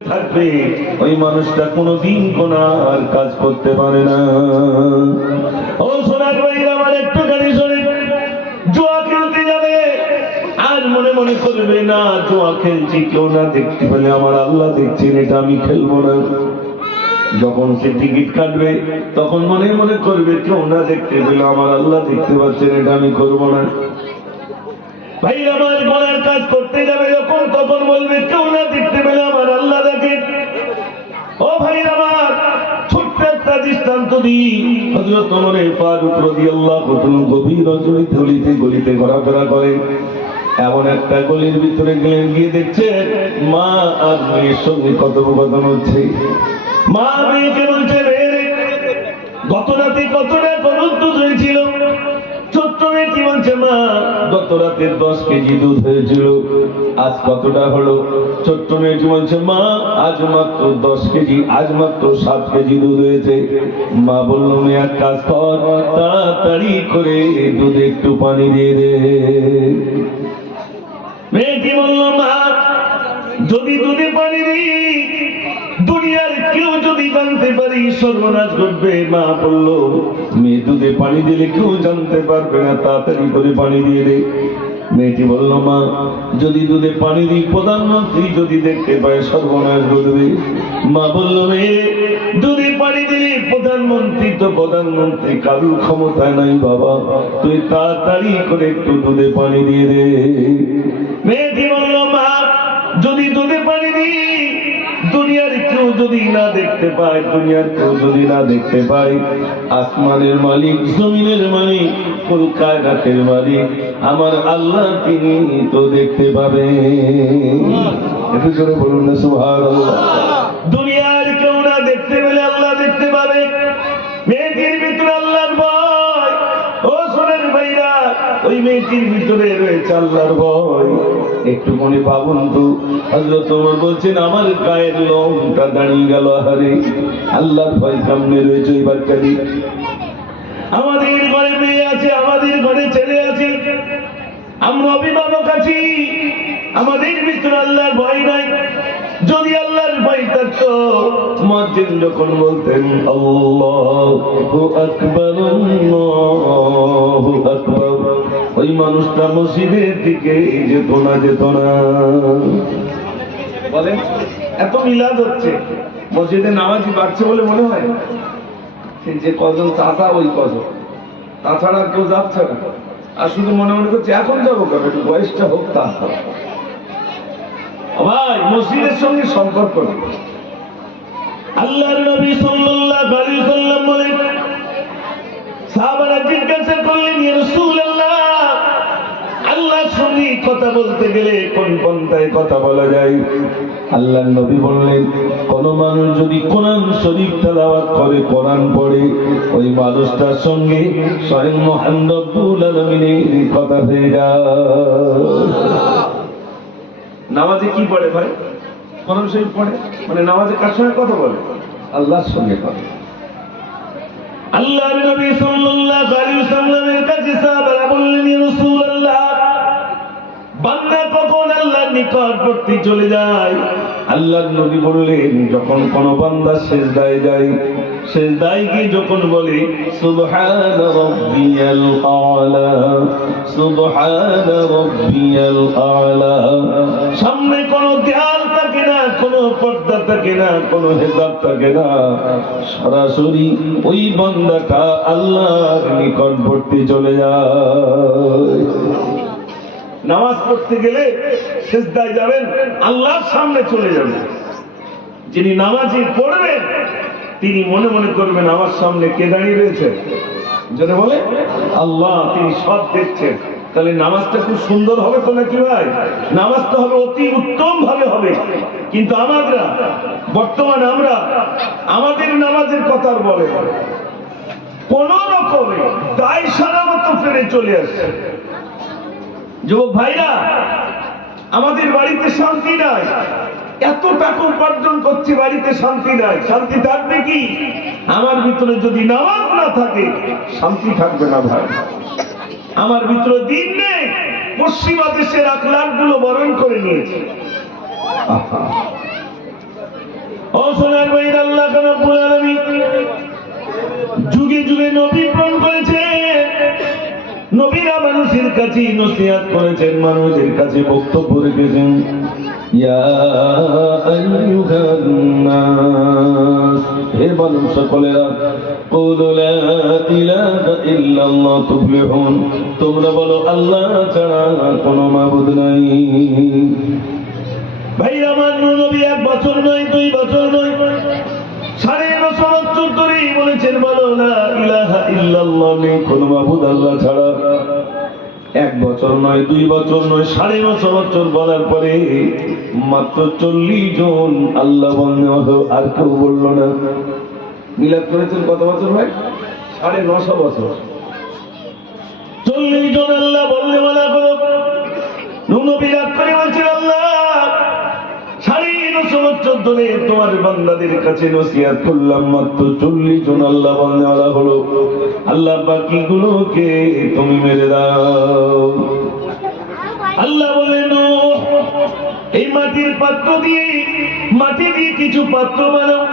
থাকবে ওই মানুষটা কোনোদিন কোন আর কাজ করতে পারে না। ও সোনার ভাইরা আমার একটু গাড়ি শোনে, জুয়া খেলতে যাবে আর মনে মনে করবে না জুয়া খেলছি কেউ না দেখতে পেলে আমার আল্লাহ দেখছেন, এটা আমি খেলবো না। যখন সে টিকিট কাটবে তখন মনে মনে করবে কেউ না দেখতে পেলে আমার আল্লাহ দেখতে পাচ্ছেন, এটা আমি করবো না। ভাই আমার গলার কাজ করতে যাবে যখন তখন বলবে কেউ না দেখতে পেলে আমার আল্লাহ দেখে। ও ভাই আমার ছোট্ট একটা দৃষ্টান্ত দিই, হযরত ওমর ফারুক রাদিয়াল্লাহু তাআলা গভীর রজনীতে গলিতে গলিতে ঘোরাফেরা করে। এমন একটা গলির ভিতরে গেলেন, গিয়ে দেখছে মা আর মেয়ের সঙ্গে কথোপকথন হচ্ছে। মা মেয়েকে বলছে, গত রাতে কতটা দুধ হয়েছিল? ছোট্ট মেয়েটি বলছে, মা গত রাতে 10 কেজি দুধ হয়েছিল, আজ কতটা হলো? ছোট্ট মেয়েটি বলছে, মা আজ মাত্র 10 কেজি, আজ মাত্র 7 কেজি দুধ হয়েছে। মা বলল, মেয়ে এক কাজ কর, তাড়াতাড়ি করে দুধে একটু পানি দিয়ে দে। মেয়েটি বলল, মা যদি দুধে পানি দিই দুনিয়ার কেউ যদি জানতে পারি সর্বনাশ ঘটবে। মা বলল, মেয়ে দুধে পানি দিলে কেউ জানতে পারবে না, তাড়াতাড়ি করে পানি দিয়ে দে। মেয়েটি বলল, মা যদি দুধে পানি দিই প্রধানমন্ত্রী যদি দেখতে পায় সর্বনাশ ঘটবে। মা বলল, মেয়ে দুধে পানি দিলে প্রধানমন্ত্রী তো প্রধানমন্ত্রী কারুর ক্ষমতা নাই বাবা, তুই তাড়াতাড়ি করে একটু দুধে পানি দিয়ে দে। মেয়েটি বলল, মা যদি দুধে পানি দিই দুনিয়ার কেউ যদি না দেখতে পায়, দুনিয়ার কেউ যদি না দেখতে পায়, আসমানের মালিক জমিনের মালিক কুল কায়নাতের মালিক আমার আল্লাহ তিনি তো দেখতে পাবে। একটু জোরে বলুন না সুবহানাল্লাহ। দুনিয়ার কেউ না দেখতে পেলে আল্লাহ দেখতে পাবে। মেয়েটির ভিতরে আল্লাহর ভয়। ও সোনার ভাইরা, ওই মেয়েটির ভিতরে রয়েছে আল্লাহর ভয়। একটু মনে পাবন তো হযরত ওমর বলছেন, আমার গায়ের লোমটা দাঁড়িয়ে গেল। আরে আল্লাহর ভয় কেমনে রয়েছে ওই বাচ্চাটি। আমাদের ঘরে মেয়ে আছে, আমাদের ঘরে ছেলে আছে, আমরা অভিভাবক আছি, আমাদের ভিতরে আল্লাহর ভয় নাই। যদি আল্লাহর ভয় থাকতো মুয়াজ্জিন যখন বলতেন আল্লাহু আকবার আল্লাহু আকবার, ওই মানুষটা মসজিদের দিকে যেত না। বলেন এত মিলাদ হচ্ছে, মসজিদে নামাজি বাড়ছে বলে মনে হয়? যে কজন চাচা ওই কজন, তাছাড়া কেউ যাচ্ছে না। আর শুধু মনে মনে করছে এখন যাবো কবে, একটু বয়সটা হোক তারপর। ভাই মসজিদের সঙ্গে সম্পর্ক নেই। আল্লাহর নবী সাল্লাল্লাহু আলাইহি ওয়াসাল্লাম বলেন, সাহাবারা জিজ্ঞাসা করলেন, ইয়া রাসূলুল্লাহ আল্লাহর সঙ্গে কথা বলতে গেলে কোন পন্থায় কথা বলা যায়? আল্লাহর নবী বললেন, কোন মানুষ যদি কোরআন শরীফ তেলাওয়াত করে, কোরআন পড়ে, ওই মানুষটার সঙ্গে স্বয়ং মহান রব্বুল আলামিনের কথা হয়ে যায়। নামাজে কি পড়ে ভাই? কোরআন শরীফ পড়ে, মানে নামাজে কার সঙ্গে কথা বলে? আল্লাহর সঙ্গে কথা। আল্লাহর নবী সাল্লাল্লাহু আলাইহি ওয়াসাল্লামের কাছে সাহাবারা বললেন, ইয়া রাসূলুল্লাহ বান্দা কখন আল্লাহর নিকটবর্তী চলে যায়? আল্লাহর নবী বললেন, যখন কোন বান্দা সিজদায় যায়, সিজদায় গিয়ে যখন বলে সুবহান রাব্বিয়াল আলা সুবহান রাব্বিয়াল আলা, সামনে কোনো দেয়াল থাকে না, কোনো পর্দা থাকে না, কোনো হিজাব থাকে না, সরাসরি ওই বান্দাটা আল্লাহর নিকটবর্তী চলে যায়। নামাজ পড়তে গেলে সিজদায় যাবেন, আল্লাহর সামনে চলে যাবেন। যিনি নামাজি পড়বেন তিনি মনে মনে করবেন আমার সামনে কে দাঁড়িয়ে রয়েছে, যেটা বলে আল্লাহ, তিনি সব দেখছেন। তাহলে নামাজটা খুব সুন্দর হবে তো নাকি ভাই? নামাজটা হবে অতি উত্তম ভাবে হবে। কিন্তু আমরা বর্তমানে আমাদের নামাজের কথা বলে কোন রকমে দায় সারা মতো ফেলে চলে আসছে। যুবক ভাইরা, আমাদের বাড়িতে শান্তি নাই, এত টাকা উপার্জন করছি, বাড়িতে শান্তি নাই। শান্তি থাকবে কি? আমার ভিতরে যদি নামাজ না থাকে শান্তি থাকবে না ভাই। আমার ভিতরে দিন নেই, পশ্চিমা দেশের আখলাক গুলো বরণ করে নিয়েছে। ও সোনার ভাই, আল্লাহ রাব্বুল আলামিন যুগে যুগে নবী প্রেরণ করেছে, নবীরা মানুষের কাছে নসিহত করেছেন, মানুষের কাছে বক্তব্য রেখেছেন। ইয়া আইয়ুহান নাস, হে মানুষ সকলেরা, কুলু লা ইলাহা ইল্লাল্লাহ তুফলিহুন, তোমরা বলো আল্লাহ ছাড়া কোনো মাবুদ নাই। ভাই আমার, নবী 1 বছর নয়, 2 বছর নয়, 9.5 বছর ধরে বলেছেন বলো লা ইলাহা ইল্লাল্লাহ, নেই কোনো মাবুদ আল্লাহ ছাড়া। 1 বছর নয়, 2 বছর নয়, 9.5 বছর বলার পরে মাত্র 40 জন আল্লাহ বললেন, আর কেউ বললো না। মিলাদ করেছেন কত বছর ভাই? 9.5 বছর। 40 জন আল্লাহ বললে বলা করো। নবী রাগ করে বলছেন, আল্লাহ 9.5 বছর ধরে তোমার বান্দাদের কাছে নসিহত করলাম, মাত্র 40 জন আল্লাহ বললে বলা হলো। আল্লাহ বাকিগুলোকে তুমি মেরে দাও। আল্লাহ বলেন, এই মাটির পাত্র দিয়ে, মাটি দিয়ে কিছু পাত্র বানাও।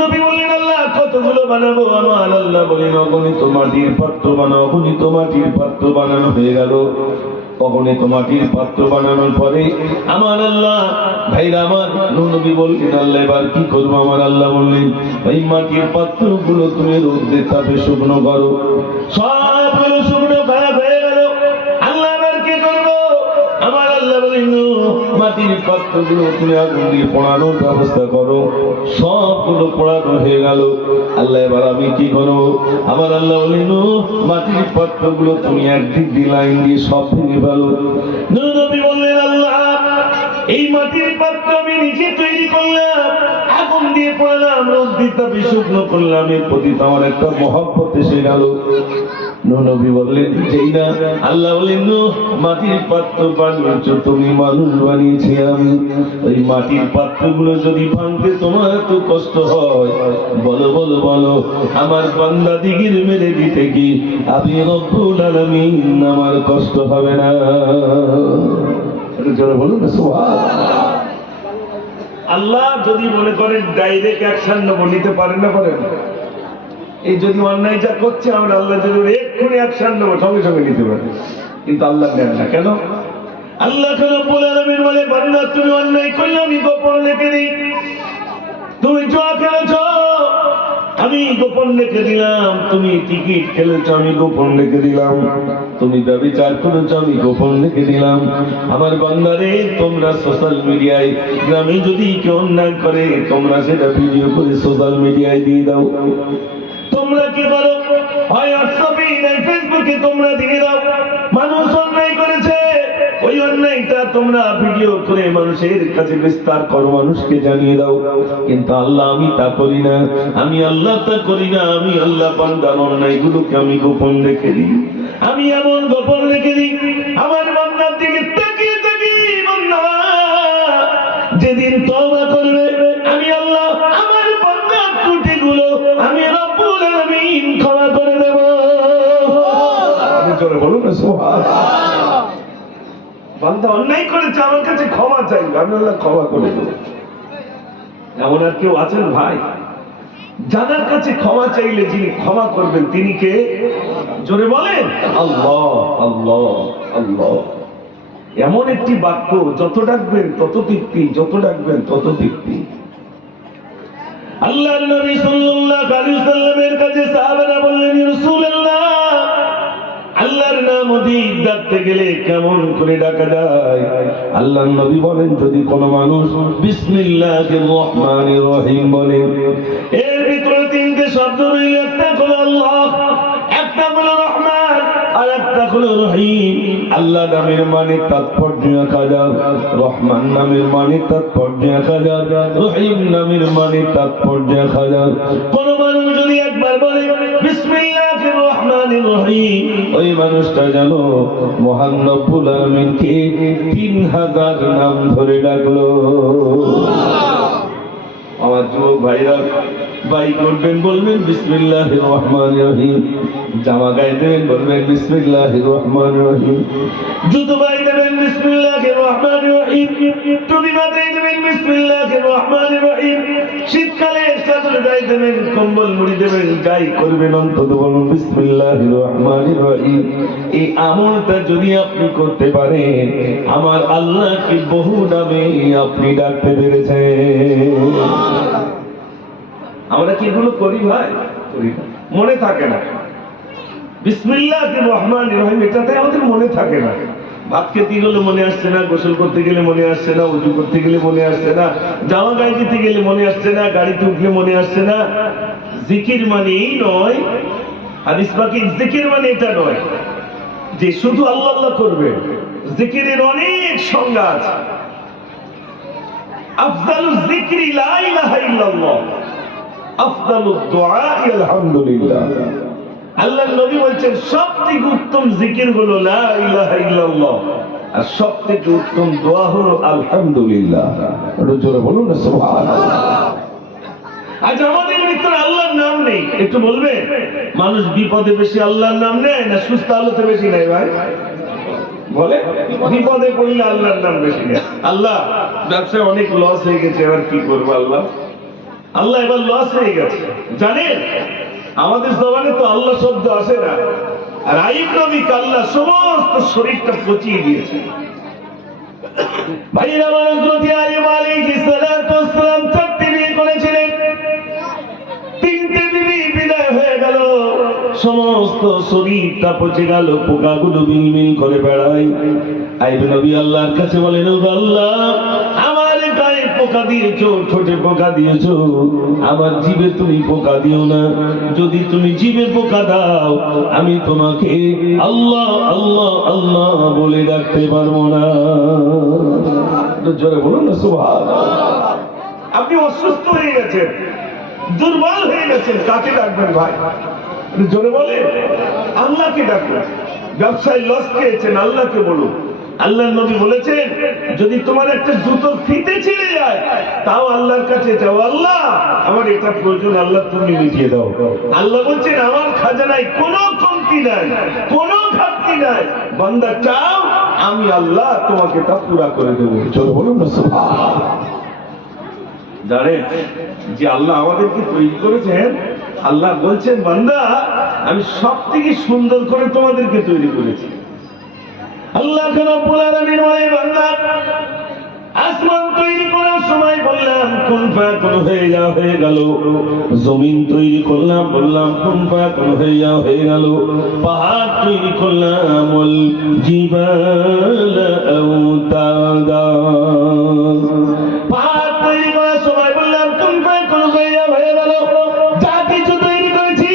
নবী বললেন, আল্লাহ কতগুলো বানাবো? আমার আল্লাহ বলেন, অগণিত মাটির পাত্র বানাও। অগণিত মাটির পাত্র বানানো হয়ে গেল। অগণিত মাটির পাত্র বানানোর পরে আমার আল্লাহ, ভাইরা আমার, নবী বললেন, আল্লাহ এবার কি করবো? আমার আল্লাহ বললেন, ওই মাটির পাত্রগুলো তুমি রোদ্রের তাপে শুকনো করো। সবগুলো শুকনো খারাপ হয়ে গেল। আল্লাহ এবার কি করবো? আমার আল্লাহ বলেন, মাটির পাত্রগুলো তুমি আগুন দিয়ে পোড়ানোর ব্যবস্থা করো। সবগুলো পোড়ানো হয়ে গেল। আল্লাহ এবার আমি কি করবো? আমার আল্লাহ বলেন, মাটির পাত্রগুলো তুমি একদিক দিয়ে লাইন দিয়ে সব ভেঙে ফেলো। নবী বললেন, আল্লাহ এই মাটির পাত্র আমি নিজে তৈরি করলাম, আগুন দিয়ে পোড়ালাম, রোদ্রের তাপে শুকনো করলাম, এর প্রতি আমার একটা মহব্বত এসে গেল। নবী বললেন, যেই না আল্লাহ বলেন, মাটির পাত্র বানিয়েছ তুমি, মানুষ বানিয়েছি আমি। ওই মাটির পাত্রগুলো যদি ভাঙতে তোমার এত কষ্ট হয়, বলো বলো বলো, আমার বান্দা দিগির মেরে দিতে কি আমি রব্বুল আলামিন আমার কষ্ট হবে না? জোরে বলুন না সুবহানাল্লাহ। আল্লাহ যদি মনে করেন ডাইরেক্ট অ্যাকশন নেব, নিতে পারেন না? পারেন। এই যদি অন্যায় যা করছে, আমরা আল্লাহ যদি এক্ষুনি অ্যাকশন নেবো, সঙ্গে সঙ্গে নিতে পারি, কিন্তু আল্লাহ নেন না। কেন? আল্লাহ রব্বুল আলামিন বলে, বান্দা তুমি অন্যায় করলে আমি গোপন রেখে দিই। তুমি জুয়া খেলেছ, আমি গোপন রেখে দিলাম। তুমি টিকিট খেলেছ, আমি গোপন রেখে দিলাম। তুমি ব্যভিচার করেছ, আমি গোপন রেখে দিলাম। আমার বান্দারে, তোমরা সোশ্যাল মিডিয়ায়, গ্রামে যদি কেউ অন্যায় করে, তোমরা সেটা ভিডিও করে সোশ্যাল মিডিয়ায় দিয়ে দাও। তোমরা কি করো? হয় হোয়াটসঅ্যাপে নাই ফেসবুকে তোমরা দিয়ে দাও। মানুষ অন্যায় করেছে, ওই অন্যায়টা তোমরা ভিডিও করে মানুষের কাছে বিস্তার করো, মানুষকে জানিয়ে দাও। কিন্তু আল্লাহ আমি তা করি না, আমি আল্লাহ তা করি না। আমি আল্লাহ বান্দার অন্যায়গুলোকে আমি গোপন রেখে দিই। আমি এমন গোপন রেখে দিই, আমার বান্দার দিকে তাকিয়ে তাকিয়ে বান্দা যেদিন তওবা করবে, আমি আল্লাহ আমার বান্দার ত্রুটিগুলো আমি রব্বুল আলামিন ক্ষমা করে দেব। জোরে বলুন না সুবহানাল্লাহ। বান্দা অন্যায় করেছে, আমার কাছে ক্ষমা চাইবে, আমি আল্লাহ ক্ষমা করে দেব। এমন আর কেউ আছেন ভাই, যাদের কাছে ক্ষমা চাইলে যিনি ক্ষমা করবেন তিনি কে? জোরে বলেন, আল্লাহ আল্লাহ আল্লাহ। এমন একটি বাক্য, যত ডাকবেন তত তৃপ্তি, যত ডাকবেন তত তৃপ্তি। আল্লাহর নবী সাল্লাল্লাহু আলাইহি ওয়াসাল্লামের কাছে সাহাবারা বললেন, ইয়া রাসূলুল্লাহ, আল্লাহর নাম অধিক ডাকতে গেলে কেমন করে ডাকা যায়? আল্লাহর নবী বলেন, যদি কোনো মানুষ বিসমিল্লাহির রহমানির রহিম বলে, এর ভিতরে 3টে শব্দ রইল, একটা হলো আল্লাহ, একটা হলো রহমান, আর একটা হলো রহিম। আল্লাহ নামের মানে তাৎপর্য 1000, রহমান নামের মানে তাৎপর্য 1000, রহিম নামের মানে তাৎপর্য 1000। কোন মানুষ যদি একবার বলে বিসমিল্লাহির রহমানির রহিম, ওই মানুষটা জানো মহান রব্বুল আলামিনকে 3000 নাম ধরে ডাকলো। আমার যুবক ভাইরা, বাই করবেন বলবেন বিসমিল্লাহির রহমানির রহিম, জামা গায়ে দেবেন বলবেন বিসমিল্লাহির রহমানির রহিম, জুতো গায়ে দেবেন বিসমিল্লাহির রহমানির রহিম, টুপি মাথায় দেবেন বিসমিল্লাহির রহমানির রহিম, শীতকালে চাদর গায়ে দেবেন, কম্বল মুড়ি দেবেন, যাই করবেন অন্তত বলুন বিসমিল্লাহির রহমানির রহিম। এই আমলটা যদি আপনি করতে পারেন, আমার আল্লাহকে বহু নামে আপনি ডাকতে পেরেছেন। আমরা কি এগুলো করি ভাই? করি না, মনে থাকে না। বিসমিল্লাহির রহমানির রহিম এটাতে আমাদের মনে থাকে না। ভাত খেতে গেলে মনে আসছে না, গোসল করতে গেলে মনে আসছে না, উজু করতে গেলে মনে আসছে না, জামা গায়ে দিতে গেলে মনে আসছে না, গাড়িতে উঠলে মনে আসছে না। জিকির মানেই নয়, হাদিস পাকের জিকির মানে এটা নয় যে শুধু আল্লাহ আল্লাহ করবে। জিকিরের অনেক সংজ্ঞা আছে। আফজালুজ যিকরি লা ইলাহা ইল্লাল্লাহ, আফজালুদ দুআ আলহামদুলিল্লাহ। আল্লাহর নবী বলেন সবথেকে উত্তম জিকির হলো লা ইলাহা ইল্লাল্লাহ, আর সবথেকে উত্তম দোয়া হলো আলহামদুলিল্লাহ। একটু জোরে বলুন না সুবহানাল্লাহ। আজ আমাদের ভিতরে আল্লাহর নাম নেই, একটু বলবে মানুষ বিপদে বেশি আল্লাহর নাম নেয় না সুস্থ আলোতে বেশি নেয়? ভাই বলে বিপদে পড়লে আল্লাহর নাম বেশি নেয়। আল্লাহ ব্যবসায় অনেক লস হয়ে গেছে, এবার কি করবো আল্লাহ? আল্লাহ এবার লস হয়ে গেছে। জানেন আমাদের জবানে তো আল্লাহ শব্দ আসে না, আর আইয়ুব নবীকে আল্লাহ সমস্ত শরীরটা পচিয়ে দিয়েছে। ভাইয়েরা আমার, হযরত আইয়ুব আলাইহিস সালাতু ওয়াস সালাম 4টি বিয়ে করেছিলেন। 3টে বিবি বিদায় হয়ে গেল, সমস্ত শরীরটা পচে গেল, পোকাগুলো বিলবিল করে বেড়ায়। আইয়ুব নবী আল্লাহর কাছে বলেন, ও আল্লাহ, আমার গায়ে পোকা দিয়েছো, ঠোঁটে পোকা দিয়েছো, আমার জিভে তুমি পোকা দিও না। যদি তুমি জিভে পোকা দাও, আমি তোমাকে আল্লাহ আল্লাহ আল্লাহ বলে ডাকতে পারবো না। জোরে বলুন না সুবহানাল্লাহ। আপনি অসুস্থ হয়ে গেছেন, দুর্বল হয়ে গেছেন, কাকে ডাকবেন ভাই? জোরে বলে আল্লাহকে ডাকবেন। ব্যবসায় লস খেয়েছেন, আল্লাহকে বলুন। আল্লাহর নবী বলেছেন যদি তোমার একটা জুতোর ফিতে ছিঁড়ে যায়, তাও আল্লাহর কাছে যাও, আল্লাহ আমার এটা প্রয়োজন, আল্লাহ তুমি মিটিয়ে দাও। আল্লাহ বলছেন আমার খাজানায় কোনো কমতি নাই, কোনো ঘাটতি নাই, বান্দা চাও, আমি আল্লাহ তোমাকে তা পুরা করে দেবো। চলো বলুন না সুবহানাল্লাহ। জানেন যে আল্লাহ আমাদেরকে তৈরি করেছেন, আল্লাহ বলছেন বান্দা আমি সব থেকে সুন্দর করে তোমাদেরকে তৈরি করেছি। আল্লাহ রাব্বুল আলামিন বলে বান্দা আসমান তৈরি করার সময় বললাম কুন ফায়াকুন হয়ে যাও, হয়ে গেল। জমিন তৈরি করলাম, বললাম কুন ফায়াকুন হয়ে যাও, হয়ে গেল। পাহাড় তৈরি করলাম, ওয়াল জিবাল আওতাদা, পাহাড় তৈরি করার সময় বললাম কুন ফায়াকুন হয়ে যাও, হয়ে গেল। যা কিছু তৈরি করেছি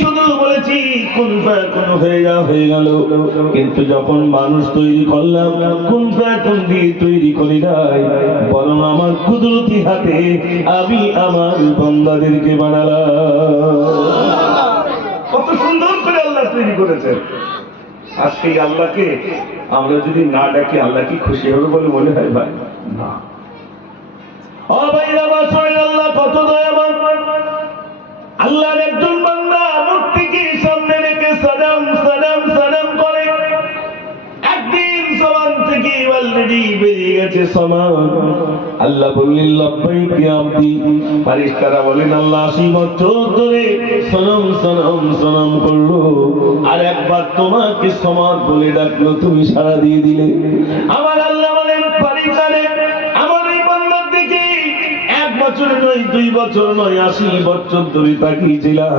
শুধু বলেছি কুন ফায়াকুন হয়ে যাও, হয়ে গেল। কিন্তু যখন মানুষ তৈরি করলাম, কুন ফায়াকুন দিয়ে তৈরি করি নাই, বরং আমার কুদরতি হাতে আমি আমার বান্দাদেরকে বানালাম। কত সুন্দর করে আল্লাহ তৈরি করেছেন। আর সেই আল্লাহকে আমরা যদি না ডাকি, আল্লাহ কি খুশি হবে বলে মনে হয় ভাই? না। ও ভাইরা বাসায় আল্লাহ কত দয়াবান। আল্লাহর একজন বান্দা মূর্তিকে সামনে রেখে সালাম সালাম সালাম করে। একদিন সমান থেকে অলরেডি বেরিয়ে গেছে সমান। আল্লাহ বললেন লাব্বাইক ইয়া আবদি। ফেরেশতারা বলেন আল্লাহ 80 বছর ধরে সনম সনম সনম করলো, আর একবার তোমাকে সমান বলে ডাকলো, তুমি সাড়া দিয়ে দিলে। আমার আল্লাহ বলেন ফেরেশতারে আমার এই বান্দার দিকে 1 বছর নয়, 2 বছর নয়, 80 বছর ধরে তাকিয়েছিলাম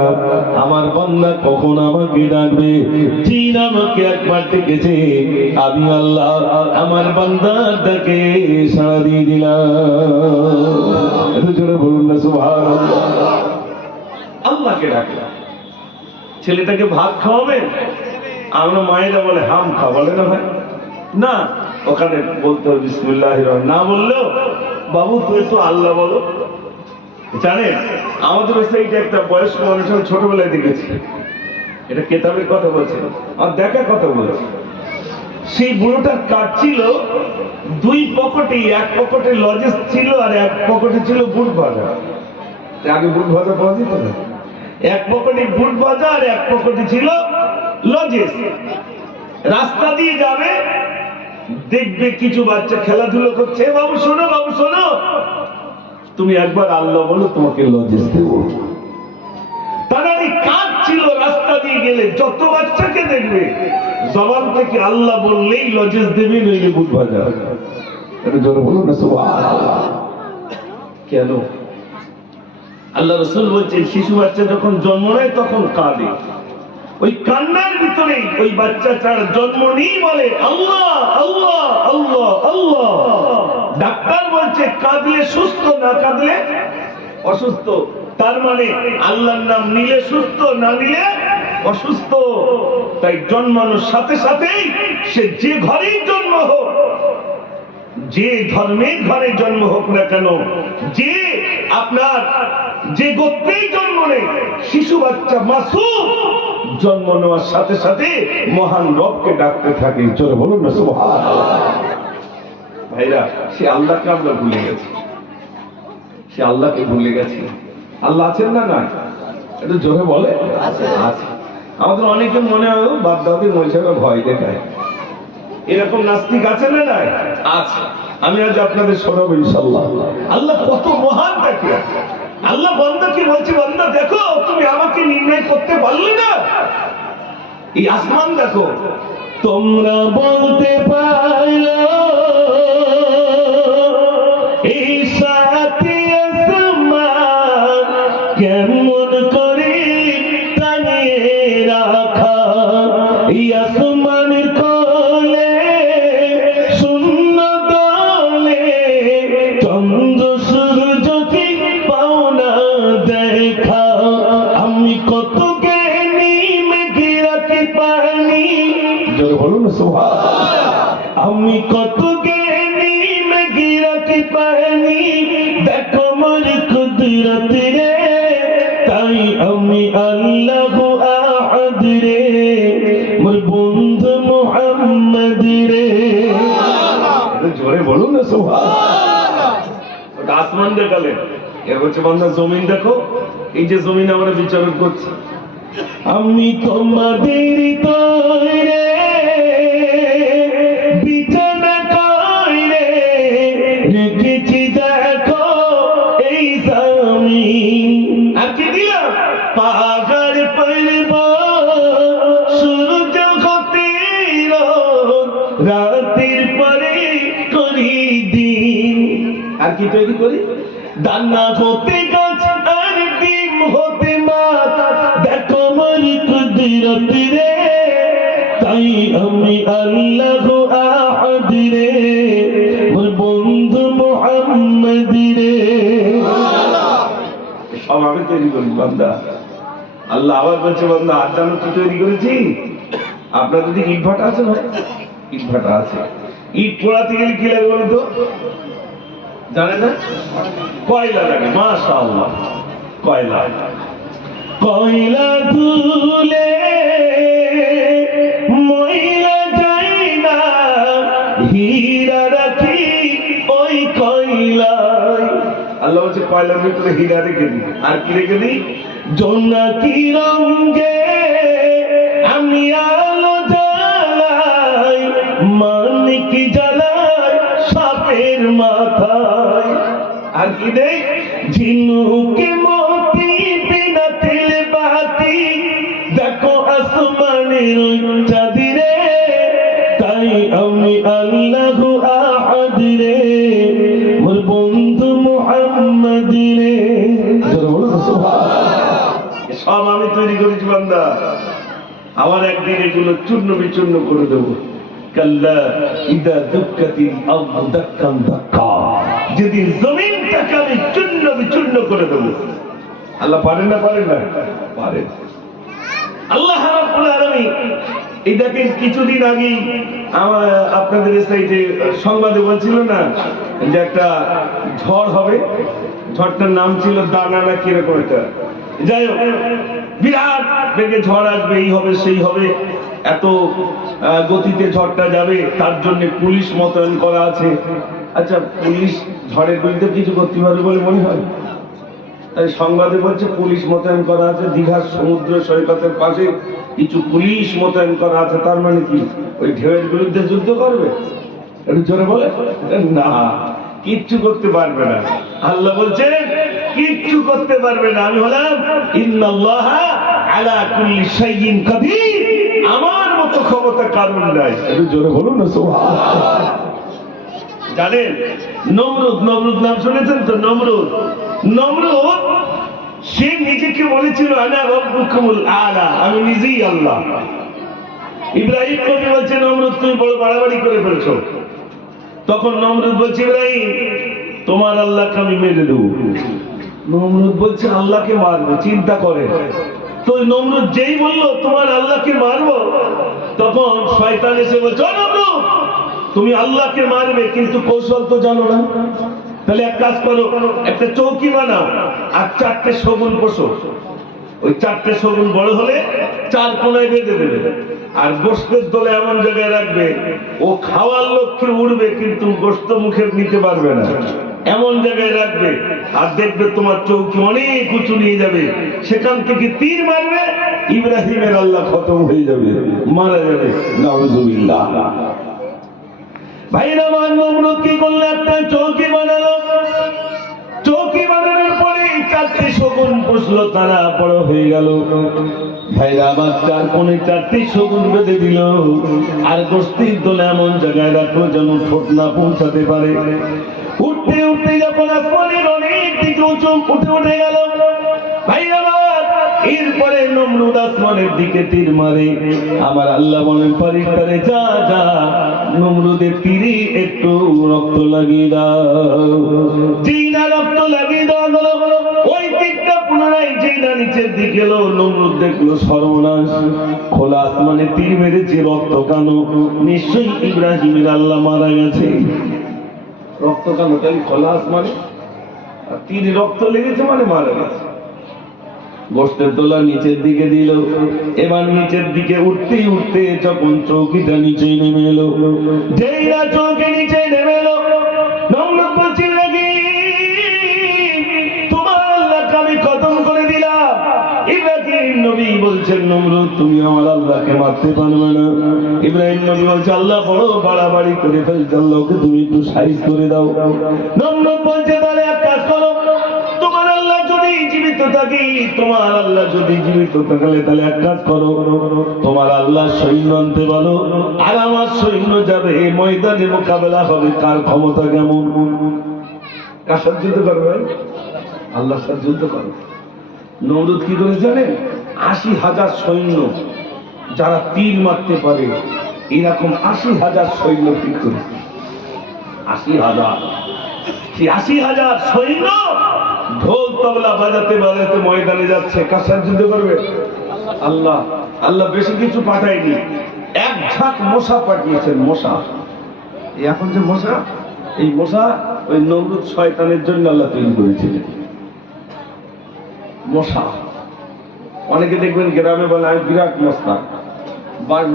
আমার বান্দা কখন আমাকে ডাকবে। জিন আমাকে একবার ডেকেছে, আমি আল্লাহ আমার বান্দার ডাকে সাড়া দিয়ে দিলাম। একটু জোরে বলুন না সুবহানাল্লাহ। আল্লাহকে ডাকলাম। ছেলেটাকে ভাত খাওয়াবেন, আমরা মায়েরা বলে হাম খা, বলে না ভাই? না, ওখানে বলতে হবে বিসমিল্লাহির রহমানির রহিম। না বললেও বাবু তুই তো আল্লাহ বলো। জানেন আমাদের এইটা একটা বয়স্ক মানুষ ছোটবেলায় দেখেছি, এটা কেতাবের কথা বলছে, আর দেখা কথা বলছে। সেই বুড়োটার কাজ ছিল 2 পকেটে, 1 পকেটে লজেস ছিল আর 1 পকেটে ছিল বুট ভাজা। আগে বুট ভাজা পাওয়া যেত না। 1 পকেটে বুট ভাজা আর 1 পকেটে ছিল লজেস। রাস্তা দিয়ে যাবে, দেখবে কিছু বাচ্চা খেলাধুলো করছে, বাবু শোনো, বাবু শোনো, তুমি একবার আল্লাহ বলো, তোমাকে লজেস দেবো। তারা এই কাজ ছিল, রাস্তা দিয়ে গেলে যত বাচ্চাকে দেখবে জবান থেকে আল্লাহ বললেই লজেস দেবে, নইলে বুট ভাজা। এটা জোরে বলুন না সুবহানাল্লাহ। কেন? আল্লাহ রাসূল বলছেন শিশু বাচ্চা যখন জন্ম নেয় তখন কাঁদে, ওই কান্নার ভিতরে ওই বাচ্চা তার জন্ম নিয়ে বলে আল্লাহ আল্লাহ আল্লাহ আল্লাহ। ডাক্তার বলছে কাঁদলে সুস্থ, না কাঁদলে অসুস্থ। তার মানে আল্লাহর নাম নিলে সুস্থ, না নিলে অসুস্থ। তাই জন্মানোর সাথে সাথেই সে যে ঘরেই জন্ম হোক, যে ধর্মের ঘরে জন্ম হোক না কেন, যে আপনার যে গোত্রেই জন্ম নেই, শিশু বাচ্চা মাসুম জন্ম নেওয়ার সাথে সাথে মহান রবকে ডাকতে থাকে। চলে বলুন না সুবহানাল্লাহ। ভাইরা, সে আল্লাহকে আমরা ভুলে গেছি, সে আল্লাহকে ভুলে গেছি। আল্লাহ আছেন না? না, এটা জোরে বলে আছে। আমাদের অনেকে মনে হয় বাপ দাদির মহিষাকে ভয় দেখায়, এরকম নাস্তিক আছে না? নাই আছে। আমি আজ আপনাদের শোনাবো ইনশাআল্লাহ। আল্লাহ কত মহান দেখে। আল্লাহ বান্দাকে বলছে, বান্দা দেখো, তুমি আমাকে নির্ণয় করতে পারলে না, এই আসমান দেখো। তোমরা বলতে পারো এই সাথে আসমান কেমন করে টানিয়ে রাখা, এই আসমানের কোলে শূন্য দলে চন্দ্র সূর্য কি পাওনা দেখা। আমি কত জ্ঞানী মেঘে রাখি পানি, জোরে বলুন সুবহানাল্লাহ। আমি কত জ্ঞানী মেঘে রাখি পানি, দেখো মোর কুদরত রে, তাই আমি আল্লাহ আহাদ রে, মোর বন্ধু মুহাম্মদ রে। জোরে বলুন না সুবহানাল্লাহ। ওটা আসমান দেখালেন, এর হচ্ছে বান্দা জমিন দেখো। এই যে জমিন আমরা বিচারণ করছি, আমি তোমাদের তৈরে বিছানা কইরে রেখেছি দেখো এই জমিন। আর কি দিলাম? পাহাড় পর্বত সূর্য হতে রাতের পরে করি দিন। আর কি তৈরি করি? দানা হতে গাছ আর ডিম হতে মাছ, দেখো মোর কুদরত রে, তাই আমি আল্লাহ আহাদ রে, মোর বন্ধু মুহাম্মদ রে। সব আমি তৈরি করি বান্দা। আল্লাহ আবার বলছে, বান্দা আর জানো কি তৈরি করেছি? আপনার যদি ইট ভাটা আছে না, ইট ভাটা আছে, ইট পোড়াতে গেলে কি লাগে বলুন তো? জানে না? কয়লা লাগে। মাশাআল্লাহ, কয়লা। কয়লা ধুলে ময়লা যায় না, হীরা রাখি ওই কয়লায়। আল্লাহ বলছে কয়লার ভিতরে হীরা রেখে দিই। আর কি রেখে দিই? জোনাকি রঙে আমি আলো জ্বালাই, মানিক জ্বালাই সাপের মাথায়। আর কি দেই? ঝিনুকে মতি বিনা তেল বাতি, দেখো আসমানের চাঁদি রে, তাই আমি আল্লাহ আহাদ রে, মোর বন্ধু মুহাম্মদ রে। সব আমি তৈরি করেছি বান্দা। আমার একদিন এগুলো চূর্ণ বিচূর্ণ করে দেবো। কাল্লা ইদা দুক্কাতিল আরদু দাক্কান দাক্কা, যেদিন জমিনটাকে আমি চূর্ণ বিচূর্ণ করে দেবো। আল্লাহ পারেন না? পারেন না? পারেন। আল্লাহ রাব্বুল আলামিন এই দেখেন কিছুদিন আগেই আপনাদের সাইডে সংবাদে বলছিল না যে একটা ঝড় হবে, ঝড়টার নাম ছিল দানা না কিরকম একটা, যাই হোক বিরাট বেগে ঝড় আসবে, এই হবে সেই হবে, এত গতিতে ঝড়টা যাবে, তার জন্য পুলিশ মোতায়েন করা আছে। আচ্ছা, পুলিশ ঝড়ের বিরুদ্ধে কিছু করতে পারবে বলে মনে হয়? তাই সংবাদে বলছে পুলিশ মোতায়েন করা আছে, দীঘার সমুদ্র সৈকতের পাশে কিছু পুলিশ মোতায়েন করা আছে। তার মানে কি ওই ঢেউয়ের বিরুদ্ধে যুদ্ধ করবে? একটু জোরে বলে না, কিচ্ছু করতে পারবে না। আল্লাহ বলছেন কিচ্ছু করতে পারবে না, আমি হলাম ইন্নাল্লাহা আলা কুল্লি শাইইন কাদির, আমার মতো ক্ষমতা কারণ নাই। একটু জোরে বলুন না সুবহানাল্লাহ। জানেন নমরুদ, নমরুদ নাম শুনেছেন তো? নমরুদ সে নিজেকে বলেছিল আনা রাব্বুকুমুল আলা, আমি নিজেই আল্লাহ। ইব্রাহিম নবী বলছে নমরুদ তুমি বড় বাড়াবাড়ি করে ফেলছো। তখন নমরুদ বলছে ইব্রাহিম তোমার আল্লাহকে আমি মেরে দেবো। নমরুদ বলছে আল্লাহকে মারবো, চিন্তা করে। তো নমরুদ যেই বললো তোমার আল্লাহকে মারবো, তখন শয়তান এসে বলছে নমরুদ তুমি আল্লাহকে মারবে কিন্তু কৌশল তো জানো না, তাহলে এক কাজ করো, একটা চৌকি বানাও আর 4টে শগুন পোষো। ওই 4টে শগুন বড় হলে 4 কোণায় বেঁধে দেবে, আর গোশতের দলে এমন জায়গায় রাখবে ও খাওয়ার লক্ষ্যে উড়বে কিন্তু গোশত মুখে নিতে পারবে না, এমন জায়গায় রাখবে। আর দেখবে তোমার চৌকি অনেক উঁচু নিয়ে যাবে, সেখান থেকে তীর মারবে, ইব্রাহিমের আল্লাহ খতম হয়ে যাবে, মারা যাবে। নাউজুবিল্লাহ। ভাইরা আমার নমরুদ কি করলো? একটা চৌকি বানালো। চৌকি বানানোর পরে 4টে শগুন পুষলো, তারা বড় হয়ে গেল। ভাইরা আমার 4 কোণে 4টি শগুন বেঁধে দিল, আর গোশতের দলে এমন জায়গায় রাখলো যেন ঠোঁট না পৌঁছাতে পারে। উঠতে উঠতে যখন আসমানের অনেক দিকে উঁচু উঠে গেল, ভাইরা আমার এরপরে নমরুদ আসমানের দিকে তীর মারে। আমার আল্লাহ বলেন ফেরেশতারে যা যা নমরুদের তীরে একটু রক্ত লাগিয়ে দাও। যেই না রক্ত লাগিয়ে দেওয়া হলো, ওই তীরটা পুনরায় যেই না নিচের দিকে এলো, নমরুদ দেখলো সর্বনাশ, খোলা আসমানে তীর মেরেছে, রক্ত কানো, নিশ্চয়ই ইব্রাহিমের আল্লাহ মারা গেছে। রক্ত কানো তাহলে খোলা আসমানে, আর তীরে রক্ত লেগেছে মানে মারা গেছে। গোশতের দোলা নিচের দিকে দিল। এবার নিচের দিকে উঠতে উঠতে যখন চৌকিটা নিচে নেমে এলো, যেই না চৌকি নিচে নেমে এলো, নমরুদ বলছে তোমার আল্লাহকে আমি খতম করে দিলাম। ইব্রাহিম নবী বলছেন নমরুদ তুমি আমার আল্লাহকে মারতে পারবে না। ইব্রাহিম নবী বলছে আল্লাহ বড় বাড়াবাড়ি করে ফেলছে, আল্লাহকে তুমি একটু সাইজ করে দাও। নমরুদ বলছে তাহলে এক কাজ করো, তোমার আল্লাহ যদি জীবিত থাকি, তোমার আল্লাহ যদি জীবিত থাকলে তাহলে এক কাজ করো, তোমার আল্লাহ সৈন্য আনতে বলো, আর আমার সৈন্য যাবে, ময়দানে মোকাবেলা হবে, কার ক্ষমতা কেমন। কার সাথে যুদ্ধ করবে? আল্লাহর সাথে যুদ্ধ করবে। নমরুদ কি করে জানেন? 80,000 সৈন্য, যারা তীর মারতে পারে এরকম 80,000 সৈন্য ঠিক করে। 80,000, সেই 80,000 সৈন্য ঢোল তবলা বাজাতে বাজাতে ময়দানে যাচ্ছে। কার সাথে যুদ্ধ করবে? আল্লাহ। আল্লাহ বেশি কিছু পাঠায়নি, এক ঝাঁক মশা পাঠিয়েছেন। মশা, এখন যে মশা, এই মশা ওই নমরুদ শয়তানের জন্য আল্লাহ তৈরি করেছিলেন। মশা, অনেকে দেখবেন গ্রামে বলে আমি বিরাট মস্তা,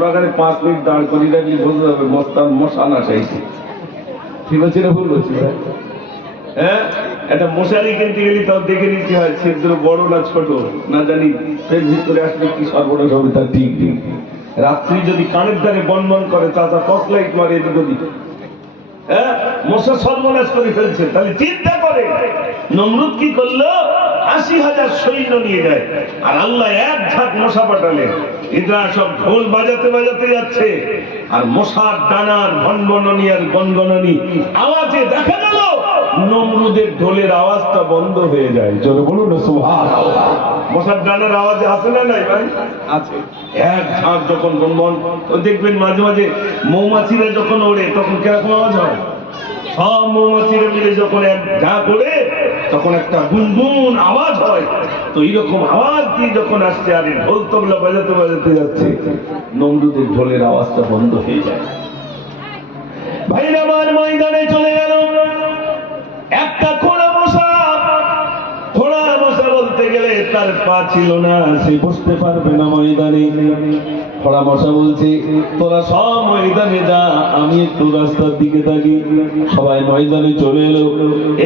বাগানে 5 মিনিট দাঁড় করিয়ে রাখলে বলতে হবে মস্তান মশা না চাইছে। ঠিক আছে, এটা ভুল বলছি? হ্যাঁ, একটা মশারি কিনতে গেলে তাও দেখে নিতে হয় ছিদ্র বড় না ছোট, না জানি এর ভিতরে আসলে কি সর্বনাশ হবে তার ঠিক নেই। রাত্রি যদি কানের ধারে বনবন করে, চাচা টর্চ লাইট মারে এদিক ওদিক, হ্যাঁ, মশা সর্বনাশ করে ফেলছে। তাহলে চিন্তা করে নমরুদ কি করলো? 80,000 সৈন্য নিয়ে যায়, আর আল্লাহ এক ঝাঁক মশা পাঠালেন। এরা সব ঢোল বাজাতে বাজাতে যাচ্ছে, আর মশার ডানার ভনভনানি আর গনগনানি আওয়াজে দেখা গেল নমরুদের ঢোলের আওয়াজটা বন্ধ হয়ে যায়। জোরে বলুন না সুবহানাল্লাহ। মশার ডানার আওয়াজে আছে না নাই ভাই? আছে। এক ঝাঁক যখন বনবন, দেখবেন মাঝে মাঝে মৌমাছিরা যখন ওড়ে তখন কিরকম আওয়াজ হয়? সব মৌমাছিরা মিলে যখন এক ঝাঁক ওড়ে তখন একটা গুনগুন আওয়াজ হয়। তো এইরকম আওয়াজ দিয়ে যখন আসছে আর ঢোল তবলা বাজাতে বাজাতে যাচ্ছে, নমরুদের ঢোলের আওয়াজটা বন্ধ হয়ে যায়। ভাইরা আমার ময়দানে চলে গেল একটা খোড়া মশা। খোড়া মশা বলতে গেলে তার পা ছিল না, সে বসতে পারবে না ময়দানে। খোড়া মশা বলছে তোরা সব ময়দানে যা, আমি একটু রাস্তার দিকে থাকি। সবাই ময়দানে চলে এলো।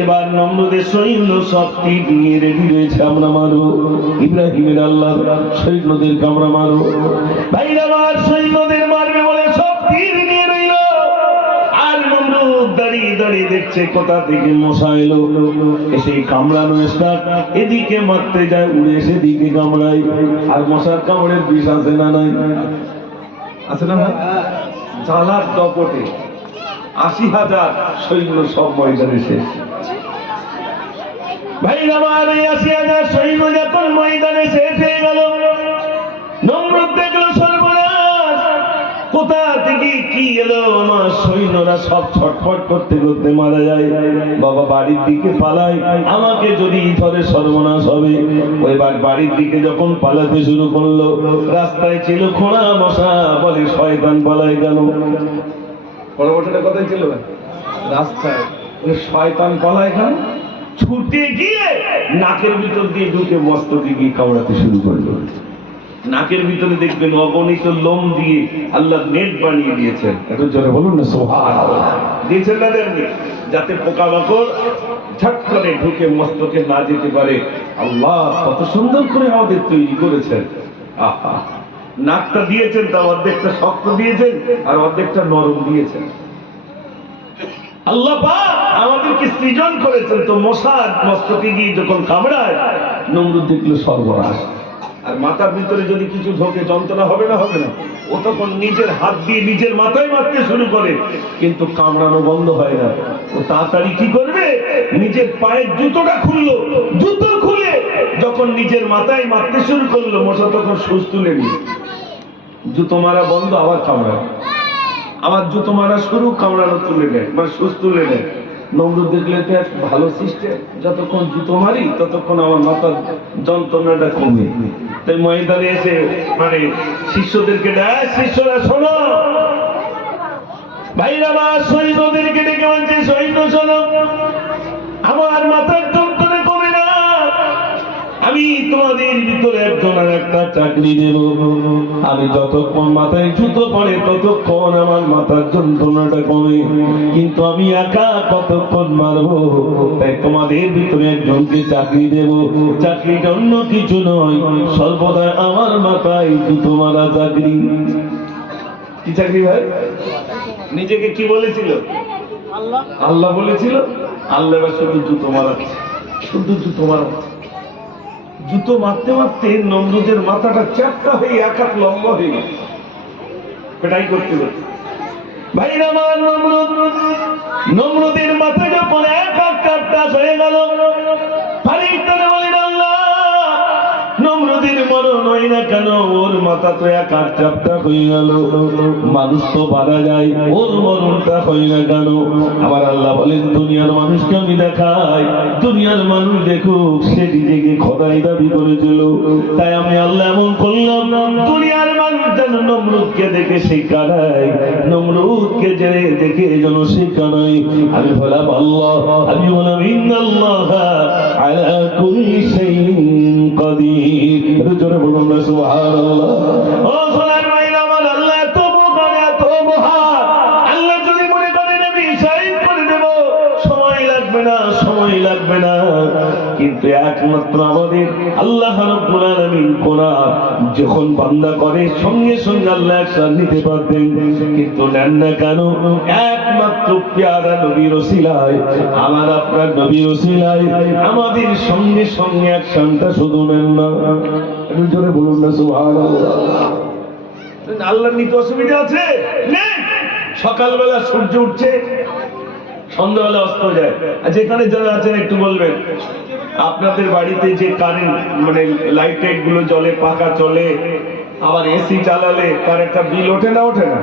এবার নমরুদের সৈন্য সব তীর নিয়ে রেডি রয়েছে, আমরা মারবো ইব্রাহিমের আল্লাহ সৈন্যদেরকে, আমরা মারবো। ভাইরা আমার সৈন্যদের মারবে বলে সব তীর নিয়ে রইল, আর দাঁড়িয়ে দেখছে কোথা থেকে মশা এলো, এসে কামড়ানো স্টার্ট, এদিকে মারতে যায়, উড়ে সেদিকে কামড়ায়। আর মশার কামড়ের বিষ আছে না নাই? আছে না ভাই? জ্বালার দপটে ৮০,০০০ সৈন্য সব ময়দানে শেষ। ভাই আমার এই ৮০,০০০ সৈন্য যখন ময়দানে শেষ হয়ে গেল, নমরুদ দেখলো সর্বনাশ, কোথা থেকে কি এলো, আমার সৈন্যরা সব ছটফট করতে করতে মারা যায়। বাবা বাড়ির দিকে পালাই, আমাকে যদি ধরে সর্বনাশ হবে। ওই বাড়ির দিকে যখন পালাতে শুরু করলো, রাস্তায় ছিল খোঁড়া মশা, বলে শয়তান পালায় কেন? বড় বড়টা কথাই ছিল রাস্তায়, শয়তান পালায় কেন? ছুটে গিয়ে নাকের ভিতর দিয়ে ঢুকে মস্তকে গিয়ে কামড়াতে শুরু করলো। নাকের ভিতরে দেখবেন অগণিত লোম দিয়ে আল্লাহ নেট বানিয়ে দিয়েছেন। এত জোরে বলুন না সুবহানাল্লাহ। দিয়েছেন না দেননি? যাতে পোকামাকড় ঝট করে ঢুকে মস্তকে না যেতে পারে। আল্লাহ কত সুন্দর করে আমাদের তৈরি করেছেন। আহা, নাকটা দিয়েছেন, তা অর্ধেকটা শক্ত দিয়েছেন আর অর্ধেকটা নরম দিয়েছেন। আল্লাহ পাক আমাদেরকে সৃজন করেছেন, তো মশার মস্তকে গিয়ে যখন কামড়ায়, নমরুদ দেখলো সর্বনাশ। আর মাথার ভিতরে যদি কিছু ঢোকে যন্ত্রণা হবে না? হবে না? ও তখন নিজের হাত দিয়ে নিজের মাথায় মারতে শুরু করে, কিন্তু কামড়ানো বন্ধ হয় না। ও তাড়াতাড়ি কি করবে, নিজের পায়ের জুতোটা খুললো, জুতো খুলে যখন নিজের মাথায় মারতে শুরু করলো, মশা তখন সুচ তুলে নিয়ে জুতো মারা বন্ধ, আবার কামড়ায়, আবার জুতো মারা শুরু, কামড়ানো তুলে নেয়, মানে সুচ তুলে নেয়। নমরুদ দেখলে তো এক ভালো সিস্টেম, যতক্ষণ জুতো মারি ততক্ষণ আমার মাথার যন্ত্রণাটা কমে। তাই ময়দানে এসে মানে শিষ্যদেরকে দেয়, শিষ্যরা শোনো, ভাইরা আমার সৈন্যদেরকে ডেকে বলছে, সৈন্য শোনো, আমার মাথার যন্ত্রণা কমে না, আমি তোমাদের ভিতরে একজনের একটা চাকরি দেব। আমি যতক্ষণ মাথায় জুতো পড়ে ততক্ষণ আমার মাথার যন্ত্রণাটা কমে, কিন্তু আমি একা কতক্ষণ মারবো, তাই তোমাদের ভিতরে একজনকে চাকরি দেব। চাকরিটা অন্য কিছু নয়, সর্বদা আমার মাথায় জুতো মারা চাকরি। কি চাকরি ভাই? নিজেকে কি বলেছিল? আল্লাহ বলেছিল। আল্লাহ এবার শুধু জুতো মারাচ্ছে, শুধু জুতো মারাচ্ছে। জুতো মারতে মারতে নমরুদের মাথাটা চ্যাপ্টা হয়ে এক হাত লম্বা হয়ে গেল, পেটাই করতে করতে। ভাইরা আমার, নমরুদের মাথা যখন এক হাত চ্যাপ্টা হয়ে গেল, বলেন আল্লাহ, নমরুদের মরণ হয় না কেন, ওর মাথা তো এক হাত চ্যাপ্টা হয়ে গেল, মানুষ তো মারা যায়, ওর মরণটা হয় না কেন? আবার আল্লাহ বলেন, দুনিয়ার মানুষকে আমি দেখাই, দুনিয়ার মানুষ দেখুক সে নিজেকে খোদাই দাবি করেছিল, তাই আমি আল্লাহ এমন করলাম, দুনিয়ার মানুষ যেন নমরুদকে দেখে শিক্ষা নেয়, নমরুদকে জেনে দেখে যেন শিক্ষা নেয়। আমি বললাম আল্লাহ, আমি বললাম ইন্নাল্লাহা আলা কুল্লি শাইইন কাদির। জোরে বলুন না সুবহানাল্লাহ। ও সোনার মাইরা আমার, আল্লাহ এত মহান, এত মহান। আল্লাহ যদি মনে করেন আমি শহীদ করে দেব, সময় লাগবে না, সময় লাগবে না। কিন্তু একমাত্র আমাদের আল্লাহ রাব্বুল আলামিন কোরআন যখন বান্দা করে সঙ্গে সঙ্গে আল্লাহ একসাথে নিতে পারতেন, কিন্তু নেন না কেন? একমাত্র পেয়ারা নবীর ওসিলায়, আমার আপনার নবীর ওসিলায় আমাদের সঙ্গে সঙ্গে একসাথে শুধু নেন না। একটু জোরে বলুন না সুবহানাল্লাহ। আল্লাহর নিতে অসুবিধা আছে? নেই। সকালবেলা সূর্য উঠছে, সন্ধ্যাবেলা অস্ত যায়। আর যেখানে যারা আছেন একটু বলবেন, আপনাদের বাড়িতে যে কারেন্ট মানে লাইট টাইট গুলো জ্বলে, পাখা চলে, আবার এসি চালালে তার একটা বিল ওঠে না? ওঠে না?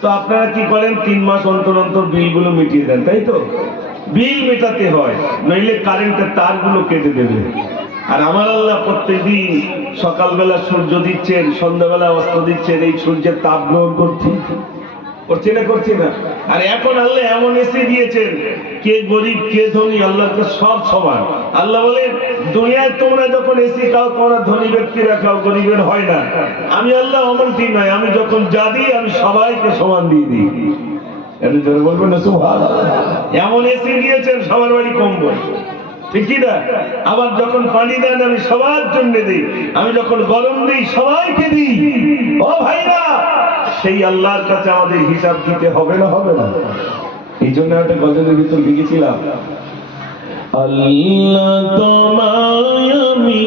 তো আপনারা কি করেন, 3 মাস অন্তর অন্তর বিল গুলো মিটিয়ে দেন, তাই তো? বিল মেটাতে হয়, নইলে কারেন্টের তার গুলো কেটে দেবে। আর আমার আল্লাহ প্রত্যেকদিন সকালবেলা সূর্য দিচ্ছেন, সন্ধ্যাবেলা অস্ত দিচ্ছেন, এই সূর্যের তাপ গ্রহণ করছি, করছি না? করছি না? আর এখন আল্লাহ এমন এসে দিয়েছেন, কে গরিব কে ধনী আল্লাহর কাছে সব সমান। আল্লাহ বলেন, দুনিয়ায় তোমরা যখন এসি খাও, তোমরা ধনী ব্যক্তিরা খাও, গরিবের হয় না। আমি আল্লাহ অমনটি নয়, আমি যখন যা দিই আমি সবাইকে সমান দিয়ে দিই। এটা যারা বলবেন না সুবহানাল্লাহ। এমন এসি দিয়েছেন, সবার বাড়ি কম্বল, ঠিক কি না? আবার যখন পানি দেন আমি সবার জন্য দিই, আমি যখন গরম দিই সবাইকে দিই। ও ভাইরা, সেই আল্লাহর কাছে আমাদের হিসাব দিতে হবে না? হবে না? এই জন্য একটা গজলের ভিতর লিখেছিলাম, আল্লাহ তোমায় আমি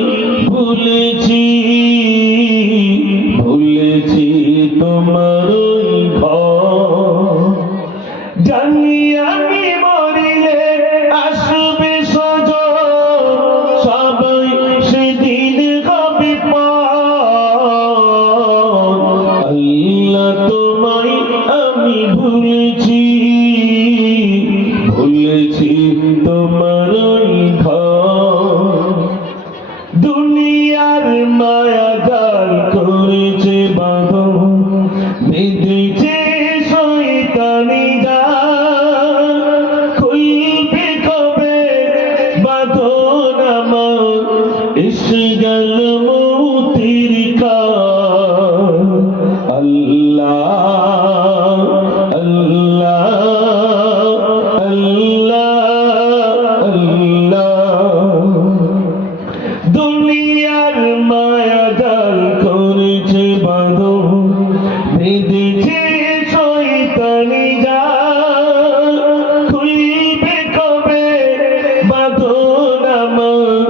ভুলেছি, ভুলেছি তোমার ওই ঘর, জানি আমি মরিলে আসবে সজন, সবাই সেদিন হবে পর। আল্লাহ তোমায় আমি ভুলেছি, ভুলেছি তোমার ওই ঘর, দুনিয়ার মায়া জাল করেছে বাঁধন, বেঁধেছে শয়তানি জাল, খুলবে কবে বাঁধন আমার, এসে গেল মৌতির কাল। আল্লাহ আল্লাহ আল্লাহ আল্লাহ, দুনিয়ার মায়া জাল করেছে বাঁধন, বেঁধেছে শয়তানি জাল, খুলবে কবে বাঁধন আমার,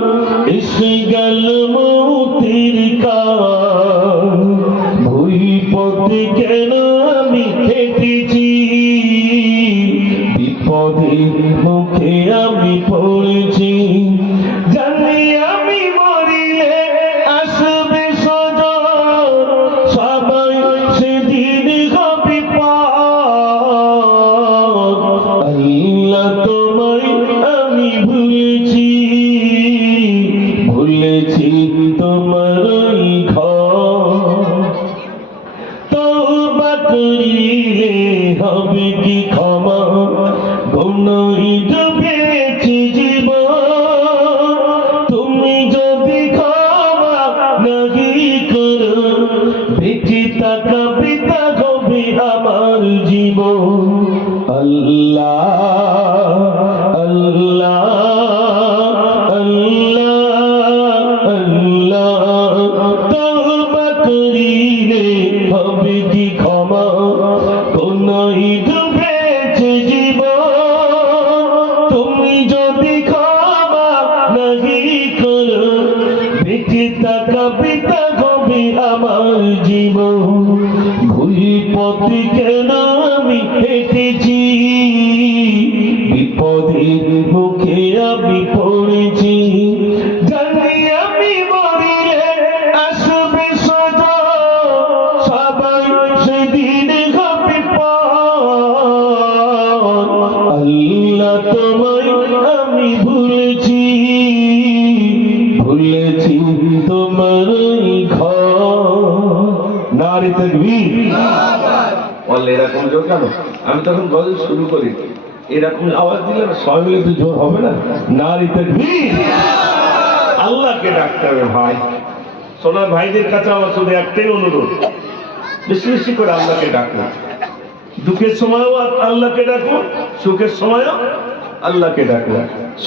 এসে গেল মৌতির কাল। ভুল পথে কেন আমি হেঁটেছি, বিপদের মুখে আমি পড়েছি, জানি আমি মরিলে আসবে সজন, সবাই সেদিন হবে পর। আল্লাহ তোমায় আমি ভুলেছি, ভুলেছি তোমার ওই ঘর, তওবা করিলে হবে কি ক্ষমা, গুনাহে ডুবেছে জীবন, তুমি যদি ক্ষমা নাহি করো, বেঁচে থাকা পিতা হবে আমার জীবন। আল্লাহ আল্লাহ আল্লাহ আল্লাহ, তওবা করিলে হবে কি ক্ষমা, গুনাহে ডুবেছে জীবন, তুমি যদি ক্ষমা নাহি করো, বেঁচে থাকা পিতা হবে আমার জীবন। ভুল পথে কেন আমি হেঁটেছি, বিপদের মুখে আমি পড়েছি, জানি আমি মরিলে আসবে সজন, সবাই সেদিন হবে পর। আল্লাহ তোমায় আমি ভুলেছি, ভুলেছি তোমার ওই ঘর। নারী তাকবীর। বললে এরকম জোর কেন? আমি তখন গজল শুরু করি, এরকম আওয়াজ দিলে না সবাই মিলে একটু জোর হবে না? নারী তাকবীর। আল্লাহকে ডাকতে হবে ভাই। সোনার ভাইদের কাছে আমার শুধু একটাই অনুরোধ, বেশি বেশি করে আল্লাহকে ডাকুন। দুঃখের সময়ও আল্লাহকে ডাকুন, সুখের সময়ও আল্লাহকে ডাকুন।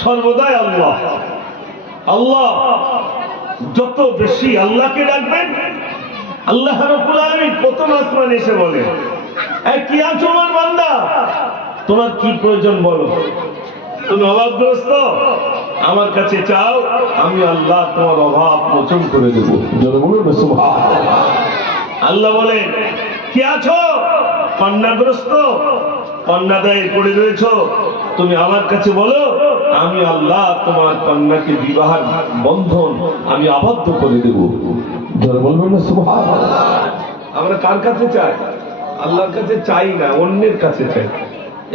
সর্বদাই আল্লাহ আল্লাহ। যত বেশি আল্লাহকে ডাকবেন, আল্লাহ রাব্বুল আলামিন প্রথম আসমানে এসে বলে, এই কি আছো আমার বান্দা, তোমার কি প্রয়োজন বলো, তুমি অভাবগ্রস্ত, আমার কাছে চাও, আমি আল্লাহ তোমার অভাব মোচন করে দেবো। জোরে বলুন না সুবহানাল্লাহ। আল্লাহ বলে, কি আছো, কন্যাগ্রস্ত, কন্যাদায়ে পড়ে রয়েছো, তুমি আমার কাছে বলো, আমি আল্লাহ তোমার কন্যাকে বিবাহের বন্ধন আমি আবদ্ধ করে দেব। জোরে বলবেন না সুবহানাল্লাহ। আমরা কার কাছে চাই? আল্লাহর কাছে চাই না, অন্যের কাছে চাই।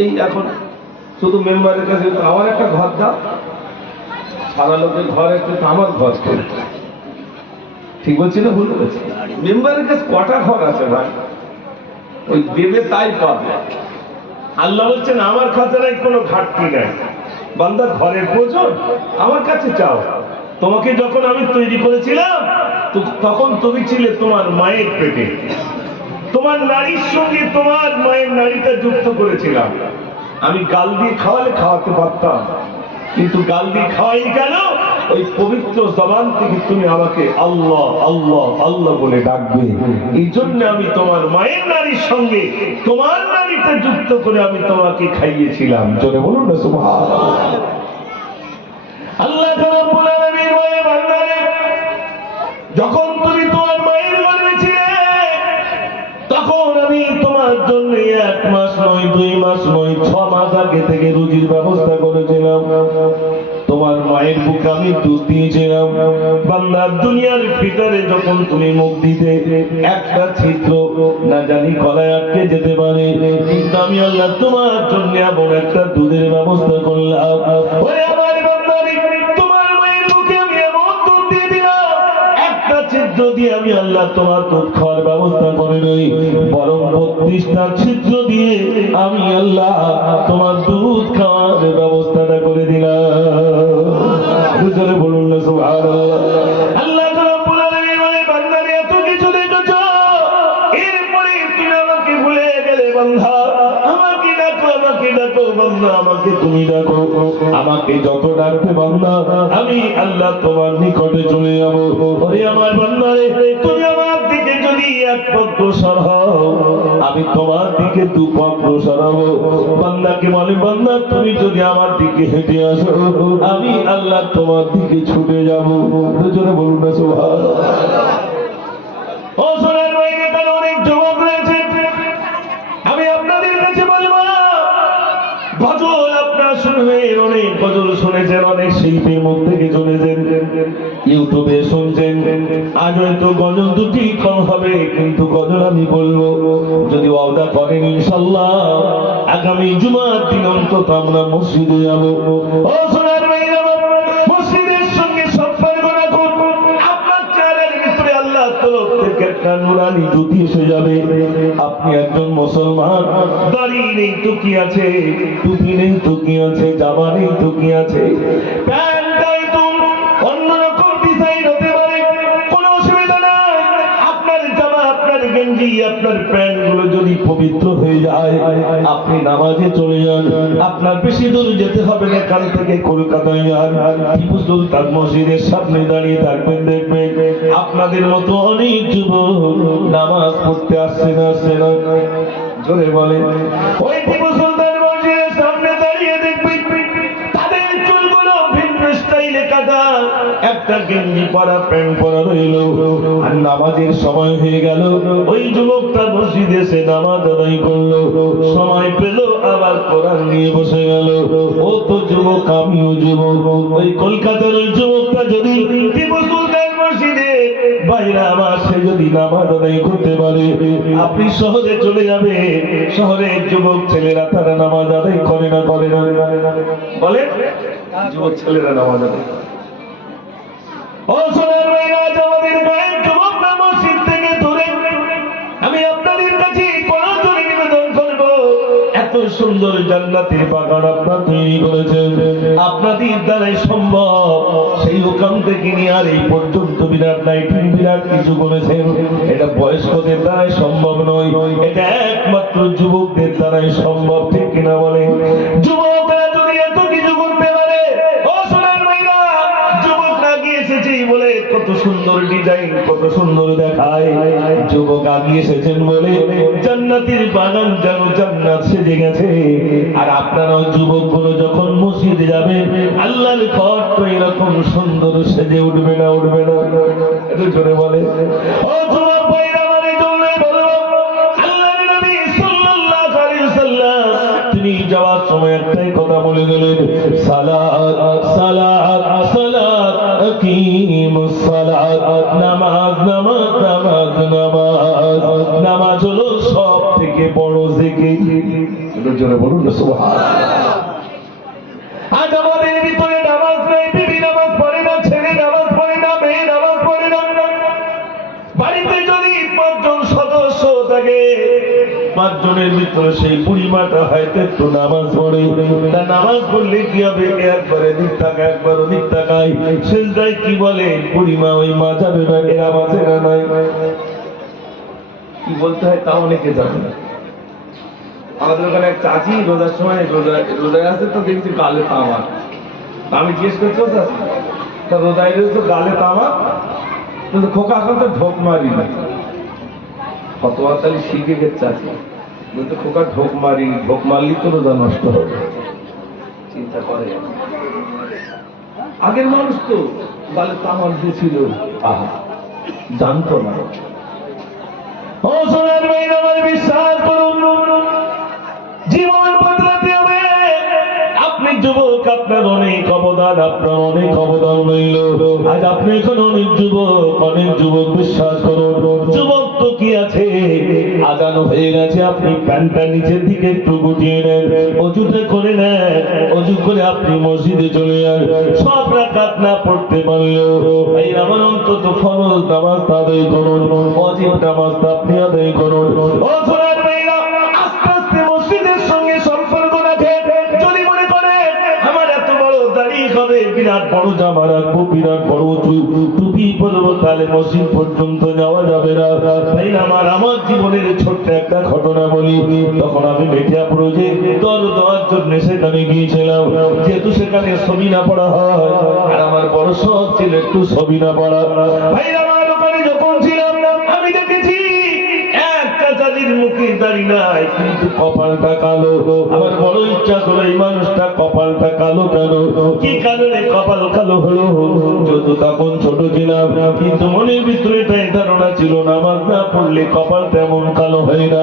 এই এখন শুধু মেম্বারের কাছে, আমার একটা ঘর দাও, সারা লোকের ঘর একটা আমার ঘর করে। ঠিক বলছি না ভুল বলছি? মেম্বারের কাছে কটা ঘর আছে ভাই? ওই দেবে তাই পাবে। আল্লাহ বলছেন আমার খাজানায় কোনো ঘাটতি নাই, বান্দা ঘরের প্রয়োজন আমার কাছে চাও। তোমাকে যখন আমি তৈরি করেছিলাম তখন তুমি ছিলে তোমার মায়ের পেটে, তোমার নারীর সঙ্গে তোমার মায়ের নারীটা যুক্ত করেছিলাম। আমি গাল দিয়ে খাওয়ালে খাওয়াতে পারতাম, কিন্তু গাল দিয়ে খাওয়াই কেন? ওই পবিত্র জবান থেকে তুমি আমাকে আল্লাহ আল্লাহ আল্লাহ বলে ডাকবে। এই জন্য আমি তোমার মায়ের নারীর সঙ্গে তোমার নারীটা যুক্ত করে আমি তোমাকে খাইয়েছিলাম। জোরে বলুন না সুবহানাল্লাহ। আল্লাহ রাব্বুল আলামিন বলে, বান্দারে, যখন তুমি তোমার মায়ের গর্ভে ছিলে তখন আমি তোমার জন্য 1 মাস নয়, 2 মাস নয়, 6 মাস আগে থেকে রুজির ব্যবস্থা করেছিলাম। তোমার মায়ের বুকে আমি দুধ দিয়েছিলাম। বান্দা, দুনিয়ার ভিতরে যখন তুমি মুখ দিতে একটা ছিদ্র না জানি গলায় আটকে যেতে পারে, কিন্তু আমি আল্লাহ তোমার জন্য এমন একটা দুধের ব্যবস্থা করলাম। ওরে আমার বান্দারে, তোমার মায়ের বুকে আমি এমন দুধ দিয়ে দিলাম, একটা ছিদ্র দিয়ে আমি আল্লাহ তোমার দুধ খাওয়ার ব্যবস্থা করে নই, বরং 32টা ছিদ্র দিয়ে আমি আল্লাহ তোমার দুধ খাওয়ার ব্যবস্থাটা করে দিলাম। জোরে বলুন না সুবহানাল্লাহ। আল্লাহ রাব্বুল আলামিন বলে, বান্দারে, এত কিছু দেখেছো, এরপরে তুমি আমাকে ভুলে গেলে। বান্দা, আমাকে ডাকো, আমাকে ডাকো। বান্দা, আমাকে তুমি ডাকো। আমাকে যত ডাকবে বান্দা, আমি আল্লাহ তোমার নিকটে চলে যাব। ওরে আমার বান্দারে, তুমি আমার দিকে যদি 1 পা অগ্রসর হও, আমি তোমার দিকে 2 পা অগ্রসর হব। বান্দাকে বলে, বান্দা, তুমি যদি আমার দিকে হেঁটে আসো, আমি আল্লাহ তোমার দিকে ছুটে যাব। জোরে বলুন না সুবহানাল্লাহ। ও সোনার ভাই, এখানে অনেক যুবক রয়েছে, আমি আপনাদের কাছে বলবো, গজল আপনারা শুনবেন, অনেক গজল শুনেছেন, অনেক শিল্পীর মুখ থেকে শুনেছেন, ইউটিউবে শুনছেন। আজ হয়তো গজল দুটি কম হবে, কিন্তু গজল আমি বলবো, যদি ওয়াদা করেন ইনশাআল্লাহ আগামী জুমার দিন অন্তত আমরা মসজিদে যাব। ও সোনার ভাইরা, মসজিদের সঙ্গে সম্পর্ক রাখুন। আপনার চেহারার ভিতরে আল্লাহ তরফ থেকে একটা নূরানি জ্যোতি এসে যাবে। আপনি একজন মুসলমান, দাড়ি নেই তো কি আছে, টুপি নেই তো কি আছে, জামা নেই তো কি আছে, প্যান্টটাই তো অন্যরকম ডিজাইন হতে পারে, কোনো অসুবিধা নাই। আপনার জামা, আপনার গেঞ্জি, আপনার প্যান্ট গুলো যদি পবিত্র হয়ে যায়, আপনি নামাজে চলে যান। আপনার বেশি দূর যেতে হবে না, এখান থেকে কলকাতায় যান, টিপু সুলতান মসজিদের সামনে দাঁড়িয়ে থাকবেন, দেখবেন আপনাদের মতো অনেক যুবক নামাজ পড়তে আসছে না, আসছে না। জোরে বলে, ওই টিপু সুলতান মসজিদের সামনে দাঁড়িয়ে দেখবেন তাদের চুলগুলো ভিন্ন স্টাইলে কাটা, একটা গেঞ্জি পরা, প্যান্ট পরা রইল, আর নামাজের সময় হয়ে গেল। ওই যুবকটা মসজিদে এসে নামাজ আদায় করলো, সময় পেল আবার কোরআন নিয়ে বসে গেল। ও তো যুবক, আমিও যুবক। ওই কলকাতার ওই যুবকটা যদি টিপু সুলতান মসজিদে বাইরে আমার সে যদি নামাজ আদায় করতে পারে, আপনি শহরে চলে যাবে, শহরের যুবক ছেলেরা তারা নামাজ আদায় করে না, করে না, বলে যুবক ছেলেরা নামাজ আদায় করে। ও সোনার ভাইরা, আমাদের গায়ের যুবকরা মসজিদ থেকে দূরে, আমি আপনাদের কাছে করজোড়ে নিবেদন করব, এত সুন্দর জান্নাতের বাগান আপনারা তৈরি করেছেন, আপনাদের দ্বারাই সম্ভব। সেই ওখান থেকে নিয়ে আর এই পর্যন্ত বিরাট লাইটিং, বিরাট কিছু করেছেন, এটা বয়স্কদের দ্বারাই সম্ভব নয়, এটা একমাত্র যুবকদের দ্বারাই সম্ভব। ঠিক কিনা বলেন? যুবকরা যদি এত কিছু করতে পারে, ও সোনার ভাইরা, যুবকরা গিয়ে এসেছে বলে কত সুন্দর ডিজাইন, কত সুন্দর দেখায়, যুবক আগিয়ে এসেছেন বলে জান্নাতের বাগান যেন জান্নাত সেজে গেছে। আর আপনারাও যুবকগুলো যখন মসজিদে যাবেন, আল্লাহর ঘর তো এরকম সুন্দর সেজে উঠবে না, উঠবে না? একটু জোরে বলে। ও যুবক ভাইরা, মানে জোরে বলো, আল্লাহর নবী সাল্লাল্লাহু আলাইহি ওয়াসাল্লাম তিনি যাওয়ার সময় একটাই কথা বলে গেলেন, সালাত সালাত সালাত, আকিমুস সালাত, নামাজ নামাজ নামাজ নামাজ। নামাজ হলো সব থেকে বড় জিকির। একটু জোরে বলুন না সুবহানাল্লাহ। আজ আমাদের ভিতরে নামাজ নাই, বিবি নামাজ পড়ে না, ছেলে নামাজ পড়ে না, মেয়ে নামাজ পড়ে না। বাড়িতে যদি 5 জন সদস্য থাকে, 5 জনের ভিতরে সেই বুড়িমাটা হয়তো একটু নামাজ পড়ে, তা নামাজ পড়লে কি হবে, একবারে দিক টাকা, একবার ওদিক টাকায় সেজদায় কি বলে বুড়িমা, ওই মা যাবে না, এরা বাঁচে না, নয় কি বলতে হয় তা অনেকে জানে না। আমাদের ওখানে এক চাচি রোজার সময় রোজায় আছে, তো দেখছি গালে আমার, আমি জিজ্ঞেস করছি, রোদাইলে তো গালে তামা, কিন্তু খোকা এখন তো ঢোক মারি না। ফতোয়া তাহলে শিখে গেছে আছে, কিন্তু খোকা ঢোক মারলি তো রোজা নষ্ট হবে। চিন্তা করে আগের মানুষ তো গালে তামাক দিয়েছিল, আহা জানতো না। ও সোনার ভাইরা, আমার বিশ্বাস করুন, জীবন বদলাতে হবে। আপনি যুবক, আপনার অনেক অবদান, আপনার অনেক অবদান রইল। আজ আপনি এখন অনেক যুবক বিশ্বাস করুন, যুবক তো কি আছে, আজান হয়ে গেছে, আপনি প্যান্টটা নিচের দিকে একটু গুটিয়ে নেন, অজুটা করে নেন, অজু করে আপনি মসজিদে চলে যান। সব রাকাত না পড়তে পারলেও ভাই আমার অন্তত ফরজ নামাজ আদায় করুন, ওয়াজিব নামাজ আপনি আদায় করুন। ও সোনার ভাইরা, আস্তে আস্তে মসজিদের সঙ্গে সম্পর্ক রাখে। যদি মনে করে আমার এত বড় দাড়ি হবে, বিরাট বড় জামা রাখবো, বিরাট বড় টুপি পরবো, তাহলে মসজিদ পর্যন্ত যাওয়া যাবে না। ভাই আমার জীবনের ছোট্ট একটা ঘটনা বলি। তখন আমি মেটিয়াপুরে যে দল দেওয়ার জন্য সেখানে গিয়েছিলাম, যেহেতু সেখানে ছবি না পড়া হয়, আর আমার বড় শখ ছিল একটু ছবি না পড়া। ভাই আমার ওখানে যখন ছিলাম আমি দেখেছি একটা চাচির মুখে দাড়ি নাই, কিন্তু কপালটা কালো। আমার বড় ইচ্ছা হলো এই মানুষটা কপালটা কালো কেন, কি কারণে কপাল কালো হলো। যেহেতু তখন ছোট ছিলাম, কিন্তু মনের ভিতরে এটাই ধারণা ছিল না নামাজ না পড়লে কপাল তেমন কালো হয় না।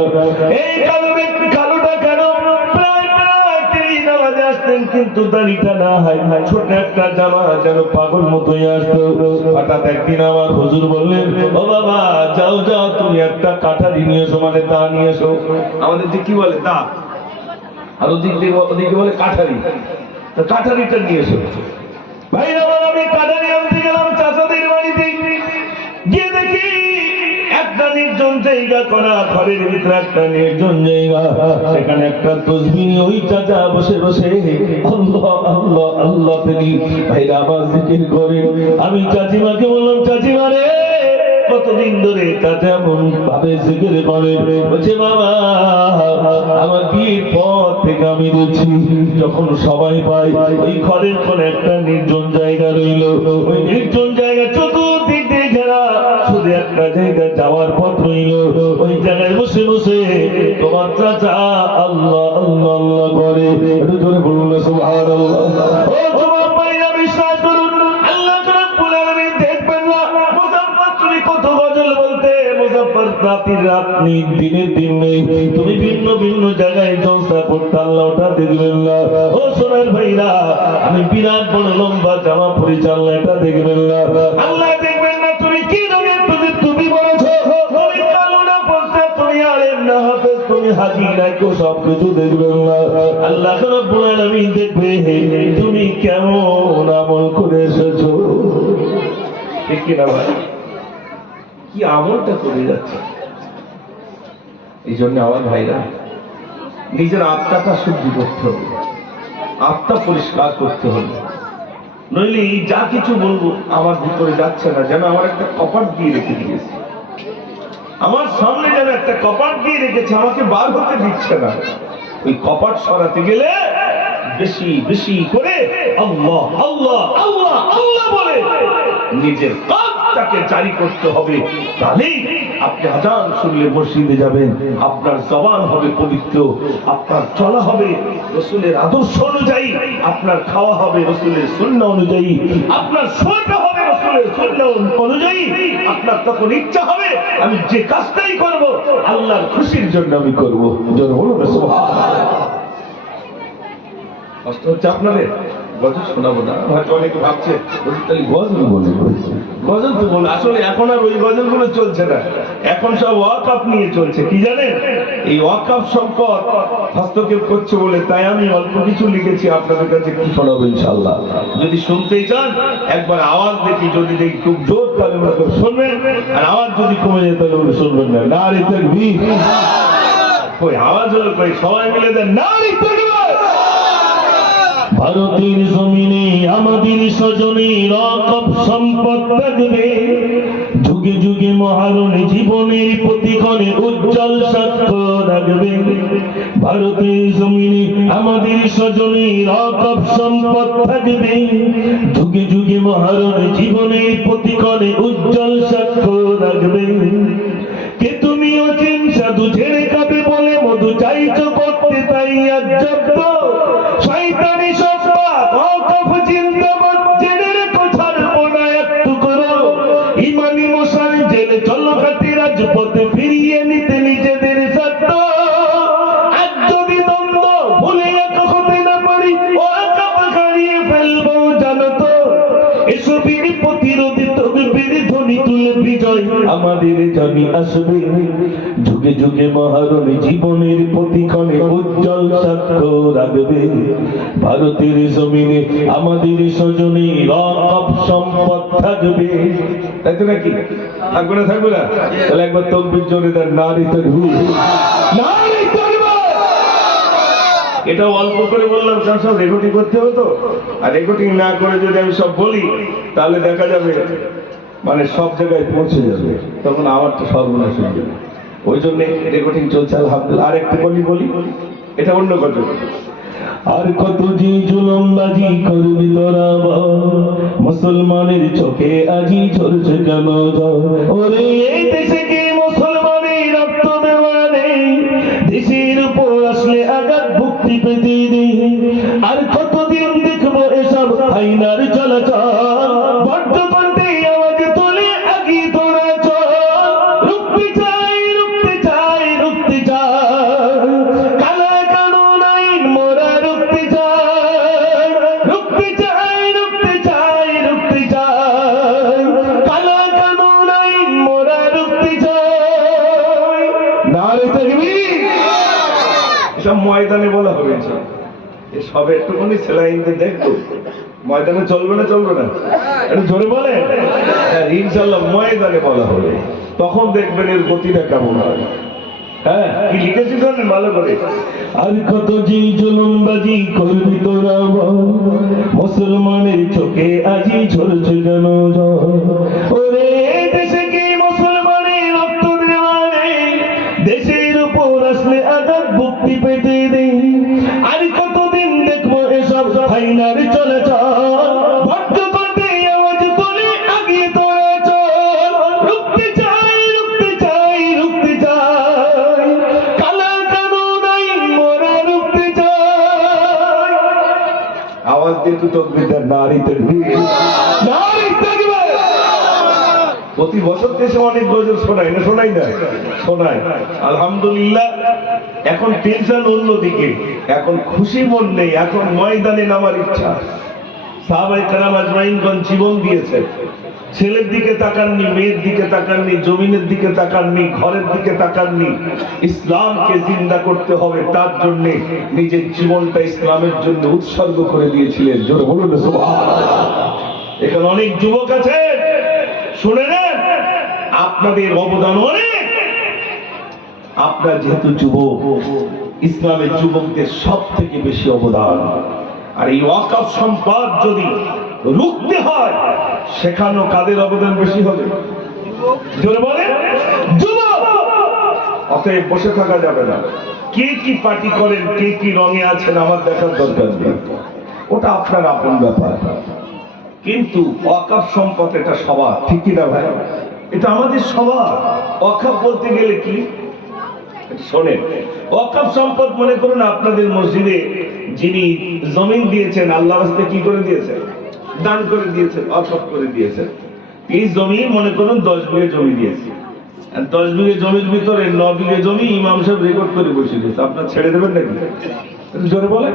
এই কালোটা কেন, প্রায় নামাজে আসতেন কিন্তু দাড়িটা না হয়, ছোট একটা জামা যেন পাগল মতোই আসতো। হঠাৎ একদিন আমার হুজুর বললেন, ও বাবা যাও তুমি একটা কাঠারি নিয়ে এসো, মানে দা নিয়ে এসো। আমাদের যে কি বলে দা, আর ওদিকে বলে কাঠারি, তো কাঠারিটা নিয়ে এসো। ভাই আমার আমি কাঠারি আনতে গেলাম চাচাদের বাড়িতে, গিয়ে দেখি একটা নির্জন জায়গা করা, ঘরের ভিতরে একটা নির্জন জায়গা, সেখানে একটা তসবিহ নিয়ে ওই চাচা বসে বসে আল্লাহ আল্লাহ আল্লাহ বলি ভাইরা আবার জিকির করে। আমি চাচিমাকে বললাম, চাচিমা রে কতদিন ধরে চাচা এমন ভাবে জিকির করে? বলছে বাবা আমার বিয়ের পর থেকে আমি দেখছি যখন সবাই পাই ওই ঘরের কোন একটা নির্জন জায়গা রইল, ওই নির্জন জায়গা চতুর্দিক দিয়ে ঘেরা, শুধু একটা জায়গা যাওয়ার পথ রইল, ওই জায়গায় বসে বসে তোমার চাচা আল্লাহ আল্লাহ আল্লাহ করে। একটু জোরে বলুন না সুবহানাল্লাহ। ও তোমার ভাইরা বিশ্বাস করুন, আল্লাহ রাব্বুল আলামিন দেখবেন না মুজাফফর তুমি কত গজল বলতে, মুজাফফর রাতের রাত নেই, দিনের দিন নেই, তুমি ভিন্ন ভিন্ন জায়গায় জলসা করতে, আল্লাহ ওটা দেখবেন না। ও সোনার ভাইরা, আমি বিরাট বড় লম্বা জামা পরিচালনা, এটা দেখবেন না, আল্লাহ দেখবেন না। তুমি কি রঙের তুমি বলেছো, তুমি কালো না বলতে, তুমি আলেম না হাফেজ, তুমি হাজি না, কেউ সবকিছু দেখবেন না। আল্লাহ রাব্বুল আলামিন দেখবে তুমি কেমন আমল করে এসেছো। ঠিক কিনা ভাই, কি আমলটা করে যাচ্ছে। এই জন্য আমার ভাইরা নিজের আত্মাটা শুদ্ধি করতে হবে, আত্মা পরিষ্কার করতে হবে, নইলে যা কিছু বলবো আমার ভিতরে যাচ্ছে না। যেন আমার একটা কপাট দিয়ে রেখে দিয়েছে, আমার সামনে যেন একটা কপাট দিয়ে রেখেছে, আমাকে বার হতে দিচ্ছে না। ওই কপাট সরাতে গেলে বেশি বেশি করে আল্লাহ আল্লাহ আল্লাহ আল্লাহ বলে নিজের কাজটাকে জারি করতে হবে। তাহলেই আপনি আজান শুনলে মসজিদে যাবেন, আপনার জবান হবে পবিত্র, আপনার চলা হবে রাসূলের আদর্শ অনুযায়ী, আপনার খাওয়া হবে রাসূলের সুন্নাহ অনুযায়ী, আপনার শোয়াটা হবে রাসূলের সুন্নাহ অনুযায়ী। আপনার তখন ইচ্ছা হবে আমি যে কাজটাই করব আল্লাহর খুশির জন্য আমি করব। জোরে বলুন সুবহানাল্লাহ। কষ্ট হচ্ছে আপনাদের? গজল শোনাবো না, হয়তো অনেকে ভাবছে গজল বলে, গজল তো বলে, আসলে এখন আর ওই গজল গুলো চলছে না, এখন সব ওয়াকফ নিয়ে চলছে। কি জানেন, এই ওয়াকফ সম্পদ হস্তক্ষেপ করছে বলে তাই আমি অল্প কিছু লিখেছি, আপনাদের কাছে একটু শোনাবো ইনশাআল্লাহ। যদি শুনতেই চান একবার আওয়াজ দেখি, যদি দেখি খুব জোর তাহলে শুনবেন, আর আওয়াজ যদি কমে যায় তাহলে শুনবেন না। নারী তাকবীর, কই আওয়াজ হলো কই, সবাই মিলে দেন নারী তাকবীর। ভারতের জমিনে আমাদের স্বজনী রকম সম্পদ থাকবে, যুগে যুগে যুগে মহারণ জীবনের প্রতিক্ষণে উজ্জ্বল সাক্ষ্য রাখবে। ভারতের জমিনে আমাদের স্বজনের অকপ সম্পদ থাকবে। যুগে যুগে মহারণ জীবনের প্রতিক্ষণে উজ্জ্বল সাক্ষ্য রাখবে। কে তুমি অচিন সাধু ছেড়ে খাবে বলে মধু চাইছো করতে তাই আজ জব্দ। শয়তানি সম্পাদ অকপ জিন্দাবাদ জেনে রেখো ছাড়বো না একটু করো। ইমানি মশাল জেলে চলো কাটে রাজপথে ফিরিয়ে নিতে নিজেদের স্বার্থ। আজ যদি দ্বন্দ্ব ভুলে এক হতে না পারি ও একা হারিয়ে ফেলবো জানো তো। এসবের প্রতিরোধে তকবীর ধ্বনি তুলে বিজয় আমাদের জানি আসবে। যুগে যুগে মহারণ জীবনের প্রতিক্ষণে উজ্জ্বল সাক্ষ্য রাখবে। ভারতের জমিনে আমাদের স্বজনের অকপ সম্পদ থাকবে। তাই তো নাকি? থাকবে না থাকবে না? তাহলে একবার তকবীর জোরে দেন, নারী তাকবীর, নারী তাকবীর। এটা অল্প করে বললাম, সব রেকর্ডিং করতে হবে তো। আর রেকর্ডিং না করে যদি আমি সব বলি তাহলে দেখা যাবে মানে সব জায়গায় পৌঁছে যাবে, তখন আমার তো সর্বনাশ হয়ে যাবে। ওই জন্য রেকর্ডিং চলছে আলহামদুলিল্লাহ। আর একটা বলি, এটা অন্য কথা। আর কত যে জুলুমবাজি করবি তোরা মুসলমানের চোখে আজি ঝরছে কেন জল। ওরে এই দেশে কি মুসলমানের রক্ত দেওয়া নেই? দেশের উপর আসলে আঘাত ভুক্তি পেতে নেই। আর কতদিন দেখবো এসব আইনার চলাচল? বড্ড কণ্ঠে আওয়াজ তোলে আগি তোরা চল। রুখতে চাই রুখতে চাই রুখতে চাই কালা কানুন আইন মোরা রুখতে চাই। রুখতে চাই রুখতে চাই রুখতে চাই কালা কানুন আইন মোরা রুখতে চাই। নারে তাকবীর। এসব ময়দানে বলা হবে, সব একটুখানি সেলাইনতে দেখতো ময়দানে চলবে না চলবে না? একটু জোরে বলে। ইনশাল্লাহ ময়দানে বলা হবে, তখন দেখবেন এর গতিটা কেমন হয়। হ্যাঁ, কি লিখেছি জানেন ভালো করে? আর কত যে জুলুমবাজি করবি তোরা মুসলমানের চোখে আজি ঝরছে কেন জল। ওরে দেশে কি মুসলমানের রক্ত দেওয়া নেই? দেশের উপর আসলে আঘাত ভুক্তি পেতে নেই। আর কতদিন দেখবো এসব আইনার চলাচল? বড্ড কণ্ঠে আওয়াজ তোলে আগিয়ে তোরা চল। রুখতে চাই রুখতে চাই রুখতে চাই কালা কানুন আইন মোরা রুখতে চাই। আওয়াজ দিয়ে তো তকবীর দেন, নারী তাকবীর, নারী তাকবীর। প্রতি বছর দেশে অনেক গজল শোনায় না, শোনাই না? শোনায় আলহামদুলিল্লাহ। এখন টেনশন অন্যদিকে, এখন খুশি মন নেই, এখন ময়দানে নামার ইচ্ছা। সাহাবায়ে কেরাম আজমাইনগণ জীবন দিয়েছে, ছেলের দিকে তাকাননি, মেয়ের দিকে তাকাননি, জমিনের দিকে তাকাননি, ঘরের দিকে তাকাননি। ইসলামকে জিন্দা করতে হবে, তার জন্য নিজের জীবনটা ইসলামের জন্য উৎসর্গ করে দিয়েছিলেন। জোরে বলুন সুবহানাল্লাহ। এখানে অনেক যুবক আছে, শুনে নেন, আপনাদের অবদান অনেক। আপনার যেহেতু যুবক, ইসলামের যুবকদের সব থেকে বেশি অবদান। আর এই ওয়াকফ সম্পদ যদি রুখতে হয়, সেখানেও কাদের অবদান বেশি হবে? জোরে বলেন, যুবক। অতএব বসে থাকা যাবে না। কে কি পার্টি করেন, কে কি রঙে আছেন আমার দেখার দরকার নেই, ওটা আপনার আপন ব্যাপার। কিন্তু ওয়াকফ সম্পদ এটা সবার, ঠিক কিনা ভাই? এটা আমাদের সবার। ওয়াকফ বলতে গেলে কি শোনেন, ওয়াকফ সম্পদ মনে করুন আপনাদের মসজিদে যিনি জমিন দিয়েছেন, আল্লাহর রাস্তায় কি করে দিয়েছেন? দান করে দিয়েছেন, ওয়াকফ করে দিয়েছেন। এই জমি মনে করুন 10 বিঘে জমি দিয়েছে। 10 বিঘে জমির ভিতরে 9 বিঘে জমি ইমাম সাহেব রেকর্ড করে বসে দিয়েছে। আপনার ছেড়ে দেবেন নাকি? জোরে বলে,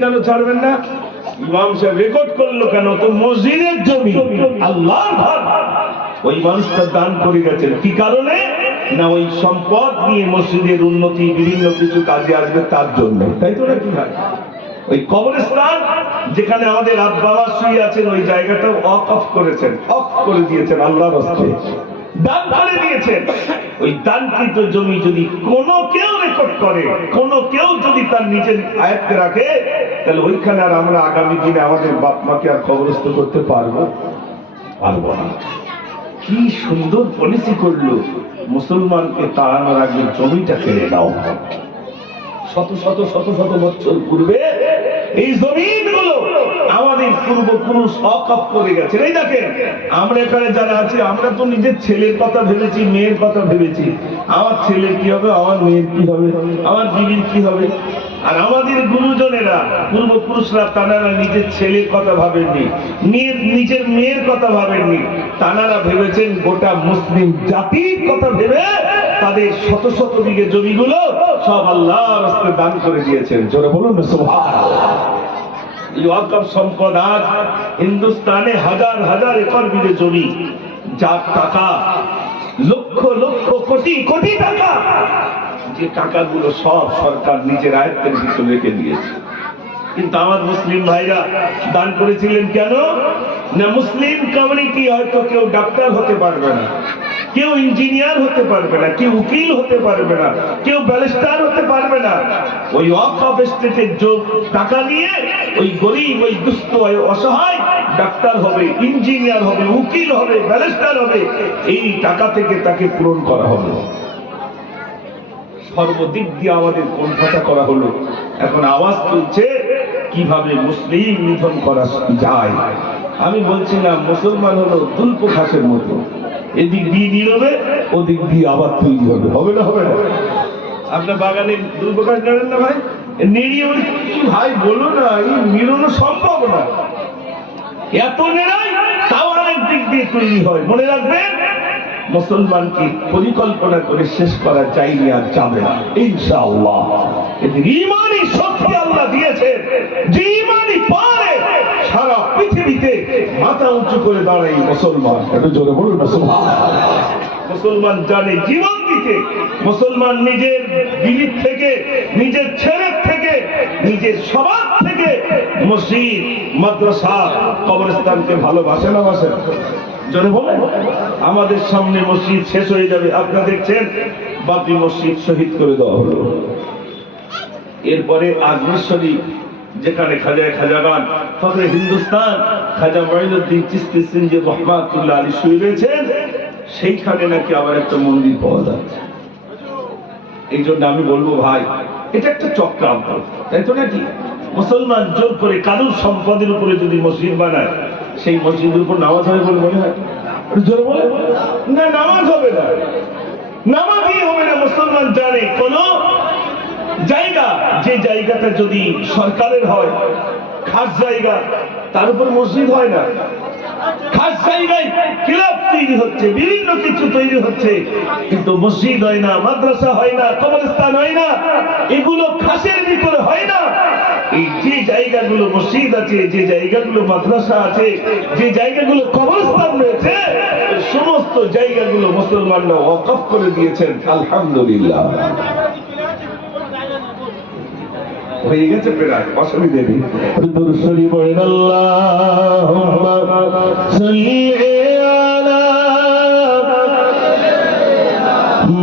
কেন ছাড়বেন না? ইমাম সাহেব রেকর্ড করলো কেন? তো মসজিদের জমি, আল্লাহর ঘর, ওই মানুষটা দান করে গেছেন। কি কারণে? না ওই সম্পদ নিয়ে মসজিদের উন্নতি, বিভিন্ন কিছু কাজে আসবে তার জন্য, তাই তো নাকি ভাই? ওই কবরস্থান যেখানে আমাদের আব্বা মা শুয়ে আছেন, ওই জায়গাটা ওয়াকফ করেছেন, অফ করে দিয়েছেন আল্লাহর রাস্তায়, দান করে দিয়েছেন। ওই দানকৃত জমি যদি কোনো কেউ রেকর্ড করে, কোনো কেউ যদি তার নিজের আয়ত্তে রাখে, তাহলে ওইখানে আর আমরা আগামী দিনে আমাদের বাপ মাকে আর কবরস্থ করতে পারবো না। কি সুন্দর পলিসি করলো, মুসলমানকে তাড়ানোর আগে জমিটা ছেড়ে দাও। শত শত শত শত বছর পূর্বে এই জমিনগুলো আমাদের পূর্বপুরুষ অকপ করে গেছে। এই দেখেন আমরা এখানে যারা আছি, আমরা তো নিজের ছেলের কথা ভেবেছি, মেয়ের কথা ভেবেছি। আমার ছেলের কি হবে, আমার মেয়ের কি হবে, আমার বিবির কি হবে। আর আমাদের গুরুজনেরা, পূর্বপুরুষরা, তানারা নিজের ছেলের কথা ভাবেননি, নিজের মেয়ের কথা ভাবেননি। তানারা ভেবেছেন গোটা মুসলিম জাতির কথা ভেবে তাদের শত শত বিঘে জমিগুলো সব আল্লাহর রাস্তায় দান করে দিয়েছেন। জোরে বলুন না সুবহানাল্লাহ। এই ওয়াকফ সম্পদ আজ হিন্দুস্তানে হাজার হাজার একর বিঘে জমি, যার টাকা লক্ষ লক্ষ কোটি কোটি টাকা, যে টাকাগুলো সব সরকার নিজের আয়ত্তের ভিতরে রেখে দিয়েছে। কিন্তু আমার মুসলিম ভাইরা দান করেছিলেন কেন? না, মুসলিম কমিউনিটি হয়তো কেউ ডাক্তার হতে পারবে না, কেউ ইঞ্জিনিয়ার হতে পারবে না, কেউ উকিল হতে পারবে না, কেউ ব্যারিস্টার হতে পারবে না। ওই ওয়াকফ এস্টেটের যোগ টাকা নিয়ে ওই গরিব, ওই দুস্থ, ওই অসহায় ডাক্তার হবে, ইঞ্জিনিয়ার হবে, উকিল হবে, ব্যারিস্টার হবে। এই টাকা থেকে তাকে পূরণ করা হবে। সর্বদিক দিয়ে আমাদের কোণঠাসা করা হলো। এখন আওয়াজ তুলছে কিভাবে মুসলিম নিধন করা যায়। আমি বলছি না, মুসলমান হলো দুল্প ঘাসের মতো, এদিক দিয়ে নীরবে, ওদিক দিয়ে আবার তৈরি হবে। হবে না? হবে না? আপনার বাগানে দুল্প ঘাস জানেন না ভাই? নিড়িয়ে ভাই বলো না, এই নিড়ানো সম্ভব না। এত নেড়াই তাও অনেক দিক দিয়ে তৈরি হয়। মনে রাখবেন, মুসলমানকে পরিকল্পনা করে শেষ করা যায়নি, আর যাবে না ইনশাআল্লাহ। এদের ঈমানি শক্তি আল্লাহ দিয়েছে, যে ঈমানি পারে সারা পৃথিবীতে মাথা উঁচু করে দাঁড়ায় মুসলমান। একটু জোরে বলুন না সুবহানাল্লাহ। মুসলমান জানে জীবন দিতে। মুসলমান নিজের বিলির থেকে, নিজের ছেলের থেকে, নিজের স্বভাব থেকে মসজিদ, মাদ্রাসা, কবরস্থানকে ভালোবাসে না বাসে? জোরে বলেন। আমাদের সামনে মসজিদ শেষ হয়ে যাবে, আপনারা দেখছেন বাবরি মসজিদ শহীদ করে দেওয়া হলো। এরপরে আজমির শরীফ, যেখানে খাজায় খাজাগান ফখরে হিন্দুস্তান খাজা মঈনুদ্দিন চিশতি সিন্ধি রহমাতুল্লাহ আলাইহি শুয়ে রয়েছেন, সেইখানে নাকি আবার একটা মন্দির পাওয়া যাচ্ছে। এই জন্য আমি বলবো ভাই, এটা একটা চক্রান্ত, তাই তো নাকি? মুসলমান জোর করে কারুর সম্পদের উপরে যদি মসজিদ বানায়, সেই মসজিদের উপর নামাজ হবে বলে মনে হয়? জোরে বলে না, নামাজ হবে না, নামাজই হবে না। মুসলমান জানে কোন জায়গা, যে জায়গাটা যদি সরকারের হয়, খাস জায়গা, তার উপর মসজিদ হয় না। খাস জায়গায় ক্লাব তৈরি হচ্ছে, বিভিন্ন কিছু তৈরি হচ্ছে, কিন্তু মসজিদ হয় না, মাদ্রাসা হয় না, কবরস্থান হয় না। এগুলো খাসের ভিতরে হয় না। এই যে জায়গাগুলো মসজিদ আছে, যে জায়গাগুলো মাদ্রাসা আছে, যে জায়গাগুলো কবরস্থান রয়েছে, সমস্ত জায়গাগুলো মুসলমানরা ওয়াকফ করে দিয়েছেন। আলহামদুলিল্লাহ, হয়ে গেছে প্রায়, অসুবিধা নেই। দুরূদ শরীফ পড়েন, আল্লাহুম্মা সাল্লি আলা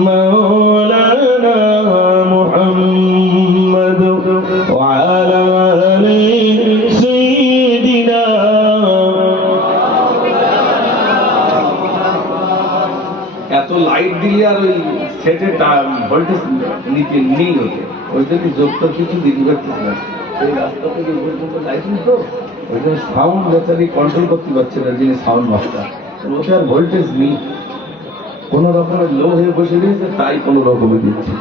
মাওলানা মুহাম্মদ ওয়া আলা আলি সাইয়্যিদিনা। এত লাইট দিলে আর ওই সেটের ভোল্টেজ নিতে নেই হতে, ওই জন্য যোগটা কিছু দিতে পারতেছে না। এই রাস্তা থেকে পর্যন্ত লাইটিং তো ওই জন্য সাউন্ড বেচারি কন্ট্রোল করতে পারছে না, যিনি সাউন্ড মাস্টার। ওতে আর ভোল্টেজ নেই, কোন রকমের লো হয়ে বসে রয়েছে, তাই কোন রকমের দিচ্ছে।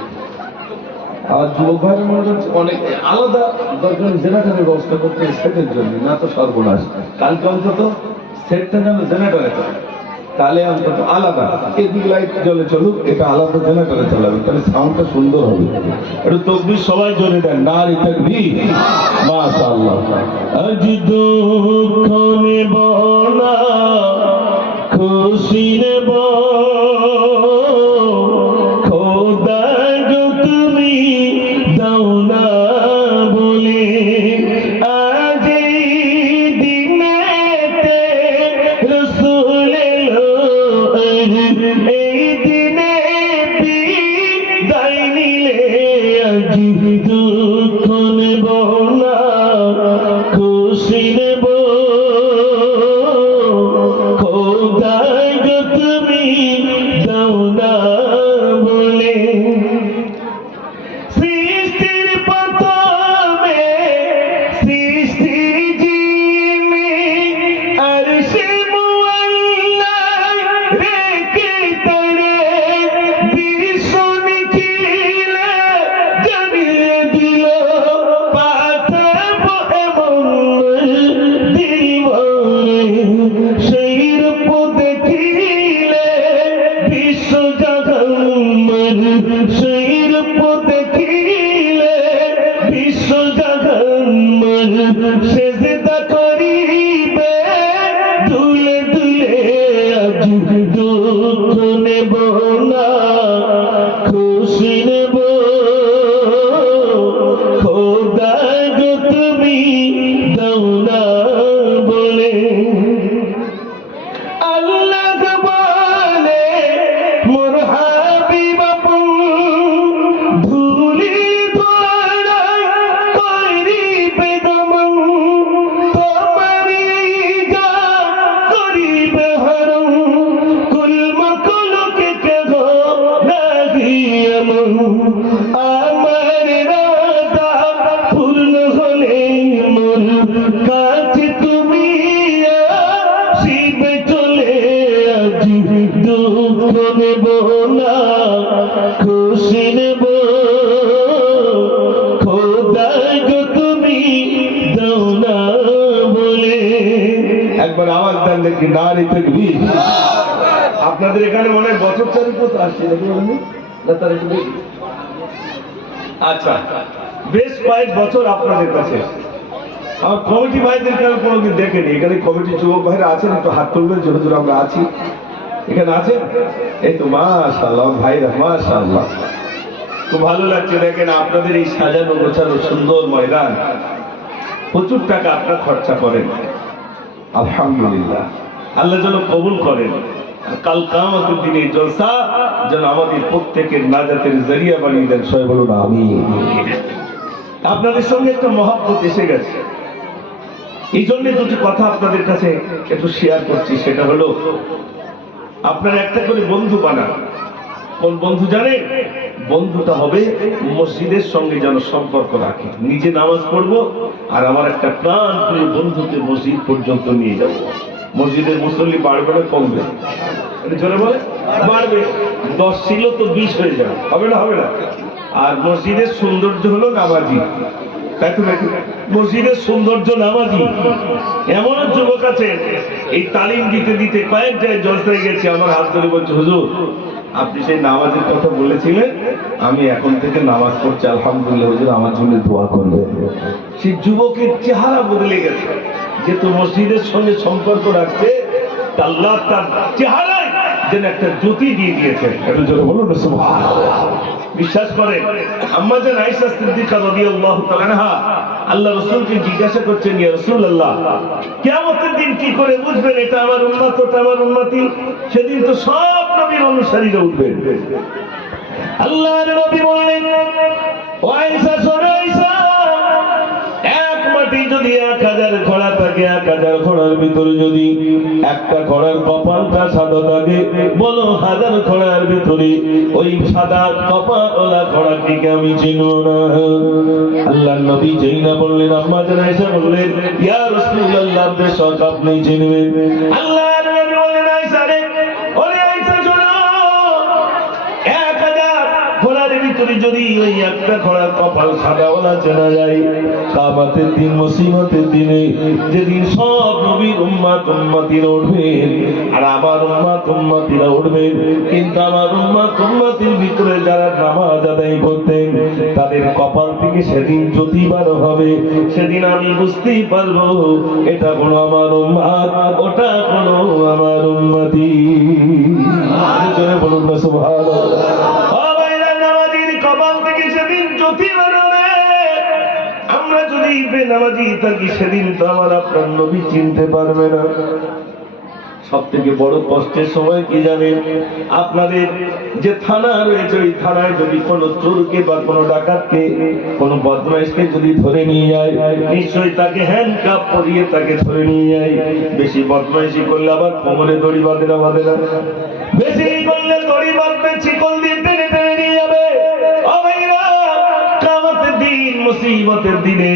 আর যুবক ভাইয়ের মনে হচ্ছে অনেক আলাদা দরকার জেনারেটরের ব্যবস্থা করতে সেটের জন্য, না তো সর্বনাশ। কালকে অন্তত সেটটা যেন জেনারেটরে চলে, তাহলে অন্তত আলাদা এদিকে লাইট জ্বলে চলুক, এটা আলাদা জেনারেটরে চালাবে, তাহলে সাউন্ডটা সুন্দর হবে। একটু তাকবীর সবাই জোরে দেন, নারে তাকবীর, মাশাআল্লাহ। আজ দুঃখ নেব না, খুশি নেব, খোদা গো তুমি দাও না বলে, আজ এই দিনেতে রাসূল এলো, এই দিনে বিদায় নিলে, আজ দুঃখ নেব না, খুশি নেব, নেব না খুশি নেব খোদা গো তুমি দাও না বলে। একবার আওয়াজ দেন দেখি নারী তাকবীর। আপনাদের এখানে মনে হয় বছর চারিক মতো আসছে নাকি না তার একটু বেশি? আচ্ছা, বেশ কয়েক বছর আপনাদের কাছে। আমার কমিটি ভাইদেরকে আমি কোনোদিন দেখেনি। এখানে কমিটি যুবক ভাইরা আছেন, একটু হাত তুলবেন যে হুজুর আমরা আছি। এখানে আছেন? এই তো মাশাআল্লাহ ভাইরা, মাশাআল্লাহ, খুব ভালো লাগছে। দেখেন আপনাদের এই সাজানো গোছানো সুন্দর ময়দান, প্রচুর টাকা আপনারা খরচা করেন, আলহামদুলিল্লাহ। আল্লাহ যেন কবুল করেন। কাল কিয়ামতের দিনে জলসা যেন আমাদের প্রত্যেকের নাজাতের জরিয়া বানিয়ে দেন। সবাই বলুন আমিন। আপনাদের সঙ্গে একটা মহব্বত এসে গেছে, এই জন্য দুটি কথা আপনাদের কাছে একটু শেয়ার করছি। সেটা হলো, আপনারা একটা করে বন্ধু বানান। কোন বন্ধু জানেন? বন্ধুটা হবে মসজিদের সঙ্গে যেন সম্পর্ক রাখে। নিজে নামাজ পড়বো আর আমার একটা প্রাণ প্রিয় বন্ধুকে মসজিদ পর্যন্ত নিয়ে যাব। মসজিদের মুসল্লি বাড়বে না কমবে? জোরে বলে বাড়বে। 10 ছিল তো 20 হয়ে যাবে, হবে না? হবে না? আর মসজিদের সৌন্দর্য হলো নামাজি, তাই তো নাকি? মসজিদের সৌন্দর্য নামাজি। এমন যুবক আছে এই তালিম দিতে দিতে কয়েক জায়গায় জলসায় গেছে, আমার হাত ধরে বলছে হুজুর আপনি সেই নামাজের কথা বলেছিলেন, আমি এখন থেকে নামাজ পড়ছি, আলহামদুলিল্লাহ হুজুর আমার জন্য দোয়া করবেন। সেই যুবকের চেহারা বদলে গেছে, যেহেতু মসজিদের সঙ্গে সম্পর্ক রাখছে, আল্লাহ তার চেহারায় যেন একটা জ্যোতি দিয়ে দিয়েছে। একটু জোরে বলুন সুবহানাল্লাহ। বিশ্বাস করেন, আম্মা জান আয়েশা সিদ্দিকা রাদিয়াল্লাহু তাআলা আনহা আল্লাহ রাসূলকে জিজ্ঞাসা করছেন, ইয়া রাসূলুল্লাহ কিয়ামতের দিন কি করে বুঝবেন এটা আমার উম্মত ওটা আমার উম্মতি? সেদিন তো সব নবীর অনুসারীরা উঠবেন। আল্লাহর নবী বললেন, ও আয়েশা শোনো আয়েশা, এক মাটি যদি 1000 ঘোড়া থাকে, 1000 ঘোড়ার ভিতরে যদি একটা ঘোড়ার কপালটা সাদা থাকে, বলো 1000 ঘোড়ার ভিতরে ওই সাদা কপালওয়ালা ঘোড়াটিকে আমি চিনব না? আল্লাহর নবী যেই না বললেন, আম্মা জান আয়েশা বললেন, ইয়া রাসূলুল্লাহ বেশক আপনি চিনবেন। আল্লাহর নবী বললেন, আয়েশা রে, ওরে আয়েশা শোনো, 1000 ঘোড়ার ভিতরে যদি ওই একটা ঘোড়ার কপাল সাদাওয়ালা চেনা যায়, কিয়ামতের দিন মুসিবতের দিনে যেদিন সব নবীর উম্মত উম্মতিরা উঠবেন আর আমার উম্মত উম্মতিরা উঠবেন, কিন্তু আমার উম্মত উম্মতির ভিতরে যারা নামাজ আদায় করতেন তাদের কপাল থেকে সেদিন জ্যোতি বার হবে। সেদিন আমি বুঝতেই পারবো এটা কোনো আমার উম্মত, ওটা কোনো আমার উম্মতি। বলুন না সুবহানাল্লাহ। কপাল থেকে সেদিন জ্যোতি বেরোবে। আমরা যদি বেনামাজি থাকি সেদিন তো আমার আপনার নবী চিনতে পারবে না। সব থেকে বড় কষ্টের সময় কি জানেন? আপনাদের যে থানা রয়েছে, ওই থানায় যদি কোনো চোরকে বা কোনো ডাকাতকে, কোনো বদমাইশকে যদি ধরে নিয়ে যায়, নিশ্চয়ই তাকে হ্যান্ডকাপ পরিয়ে তাকে ধরে নিয়ে যায়। বেশি বদমাইশি করলে আবার কোমরে দড়ি বাঁধে না? বাঁধে না? বেশি করলে দড়ি বাঁধবে, শিকল দিয়ে টেনে টেনে নিয়ে যাবে। ও ভাইরা, কিয়ামতের দিন মুসিবতের দিনে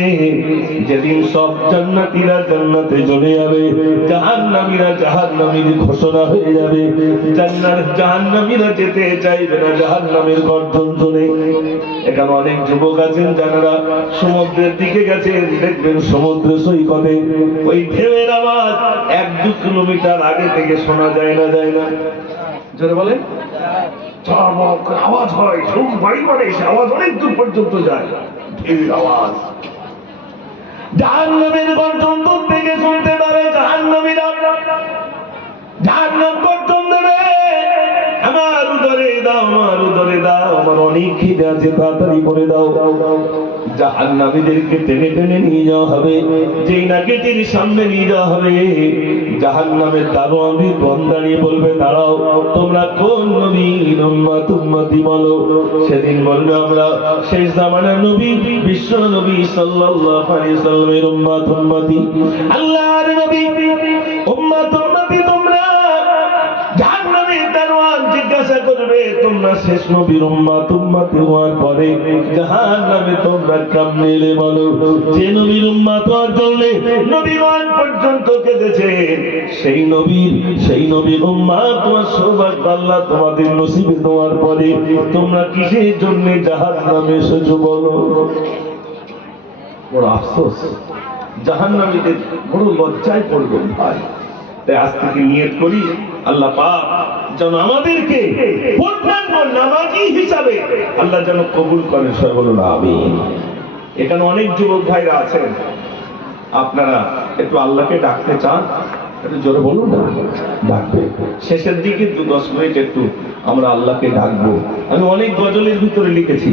যেদিন সব জান্নাতীরা জান্নাতে চলে যাবে, জাহান্নামীরা জাহান্নামীর ঘোষণা হয়ে যাবে, জাহান্নামীরা যেতে চাইবে না জাহান্নামের গর্জন শুনে। এখানে অনেক যুবক আছেন যারা সমুদ্রের দিকে গেছেন, দেখবেন সমুদ্র সৈকতে ওই ঢেউয়ের আওয়াজ 1-2 কিলোমিটার আগে থেকে শোনা যায় না? যায় না? জোরে বলেন। আওয়াজ হয়, ঝুম বাড়ি মানে এসে আওয়াজ অনেক দূর পর্যন্ত যায়, ঢেউয়ের আওয়াজ। জাহান্নামের গর্জন দূর থেকে শুনতে পাবে, জাহান্নামীরা জাহান্নাম গর্জন দেবে, আমার উদরে দাও, আমার উদরে দাও, আমার অনেক খিদে আছে, তাড়াতাড়ি করে দাও। জাহান্নামীদেরকে টেনে টেনে নিয়ে যাওয়া হবে, যেই না গেটের সামনে নিয়ে যাওয়া হবে, জাহান্নামের দারোয়ান দাঁড়িয়ে বলবে, দাঁড়াও, তোমরা কোন নবীর উম্মত উম্মতি বলো? সেদিন বলবে আমরা শেষ জামানার নবী বিশ্ব নবী সাল্লাল্লাহু আলাইহি সাল্লামের উম্মত উম্মতি। আল্লাহর নবী উম্মত উম্মতি তোমরা। জাহান্নামের দারোয়ান জিজ্ঞাসা করবে, তোমরা শেষ নবীর উম্মত, উম্মত হওয়ার পরে জাহান্নামে তোমরা কেমনে বলো? যে নবীর উম্মত হওয়ার জন্য নবীগণ পর্যন্ত কেঁদেছে, সেই নবীর উম্মত তোমার সৌভাগ্য আল্লাহ তোমাদের নসিবে দেওয়ার পরে তোমরা কিসের জন্য জাহান্নামে এসেছো বলো? বড় আফসোস, জাহান্নামীদের বড় লজ্জায় পড়বে ভাই। তাই আজ থেকে নিয়ত করি আল্লাহ পাক যেন আমাদেরকে পূর্ণাঙ্গ নামাজি হিসাবে আল্লাহ যেন কবুল করেন। সবাই বলুন আমিন। এখানে অনেক যুবক ভাইরা আছেন, আপনারা একটু আল্লাহকে ডাকতে চান, একটু জোরে বলুন না, ডাকবে। শেষের দিকে 2-10 মিনিট একটু আমরা আল্লাহকে ডাকবো। আমি অনেক গজলের ভিতরে লিখেছি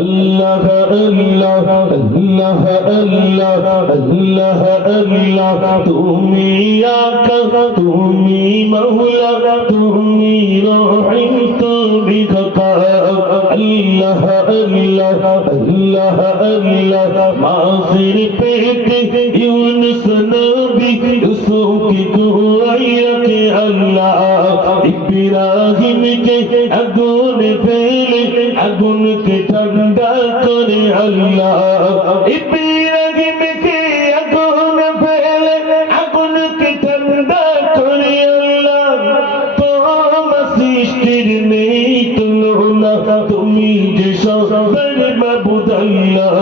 আল্লাহ আল্লাহ আল্লাহ আল্লাহ আল্লাহ আল্লাহ, তুমি আকা তুমি মাওলা তুমি রহিম তুমি খোকা, আল্লাহ আল্লাহ আল্লাহ আল্লাহ। মাসির পেটে ইউনুস নবী ইউসুফ কি কুয়াইয়াকে আল্লাহ, ইব্রাহিম কে আগুন ফেলে আগুন কে ঠান্ডা করে আল্লাহ, ইব্রাহিম কে আগুন ফেলে আগুন কে ঠান্ডা করে আল্লাহ। তোমার সৃষ্টির নেই তুলনা, তুমি যে সবার মাবুদ আল্লাহ,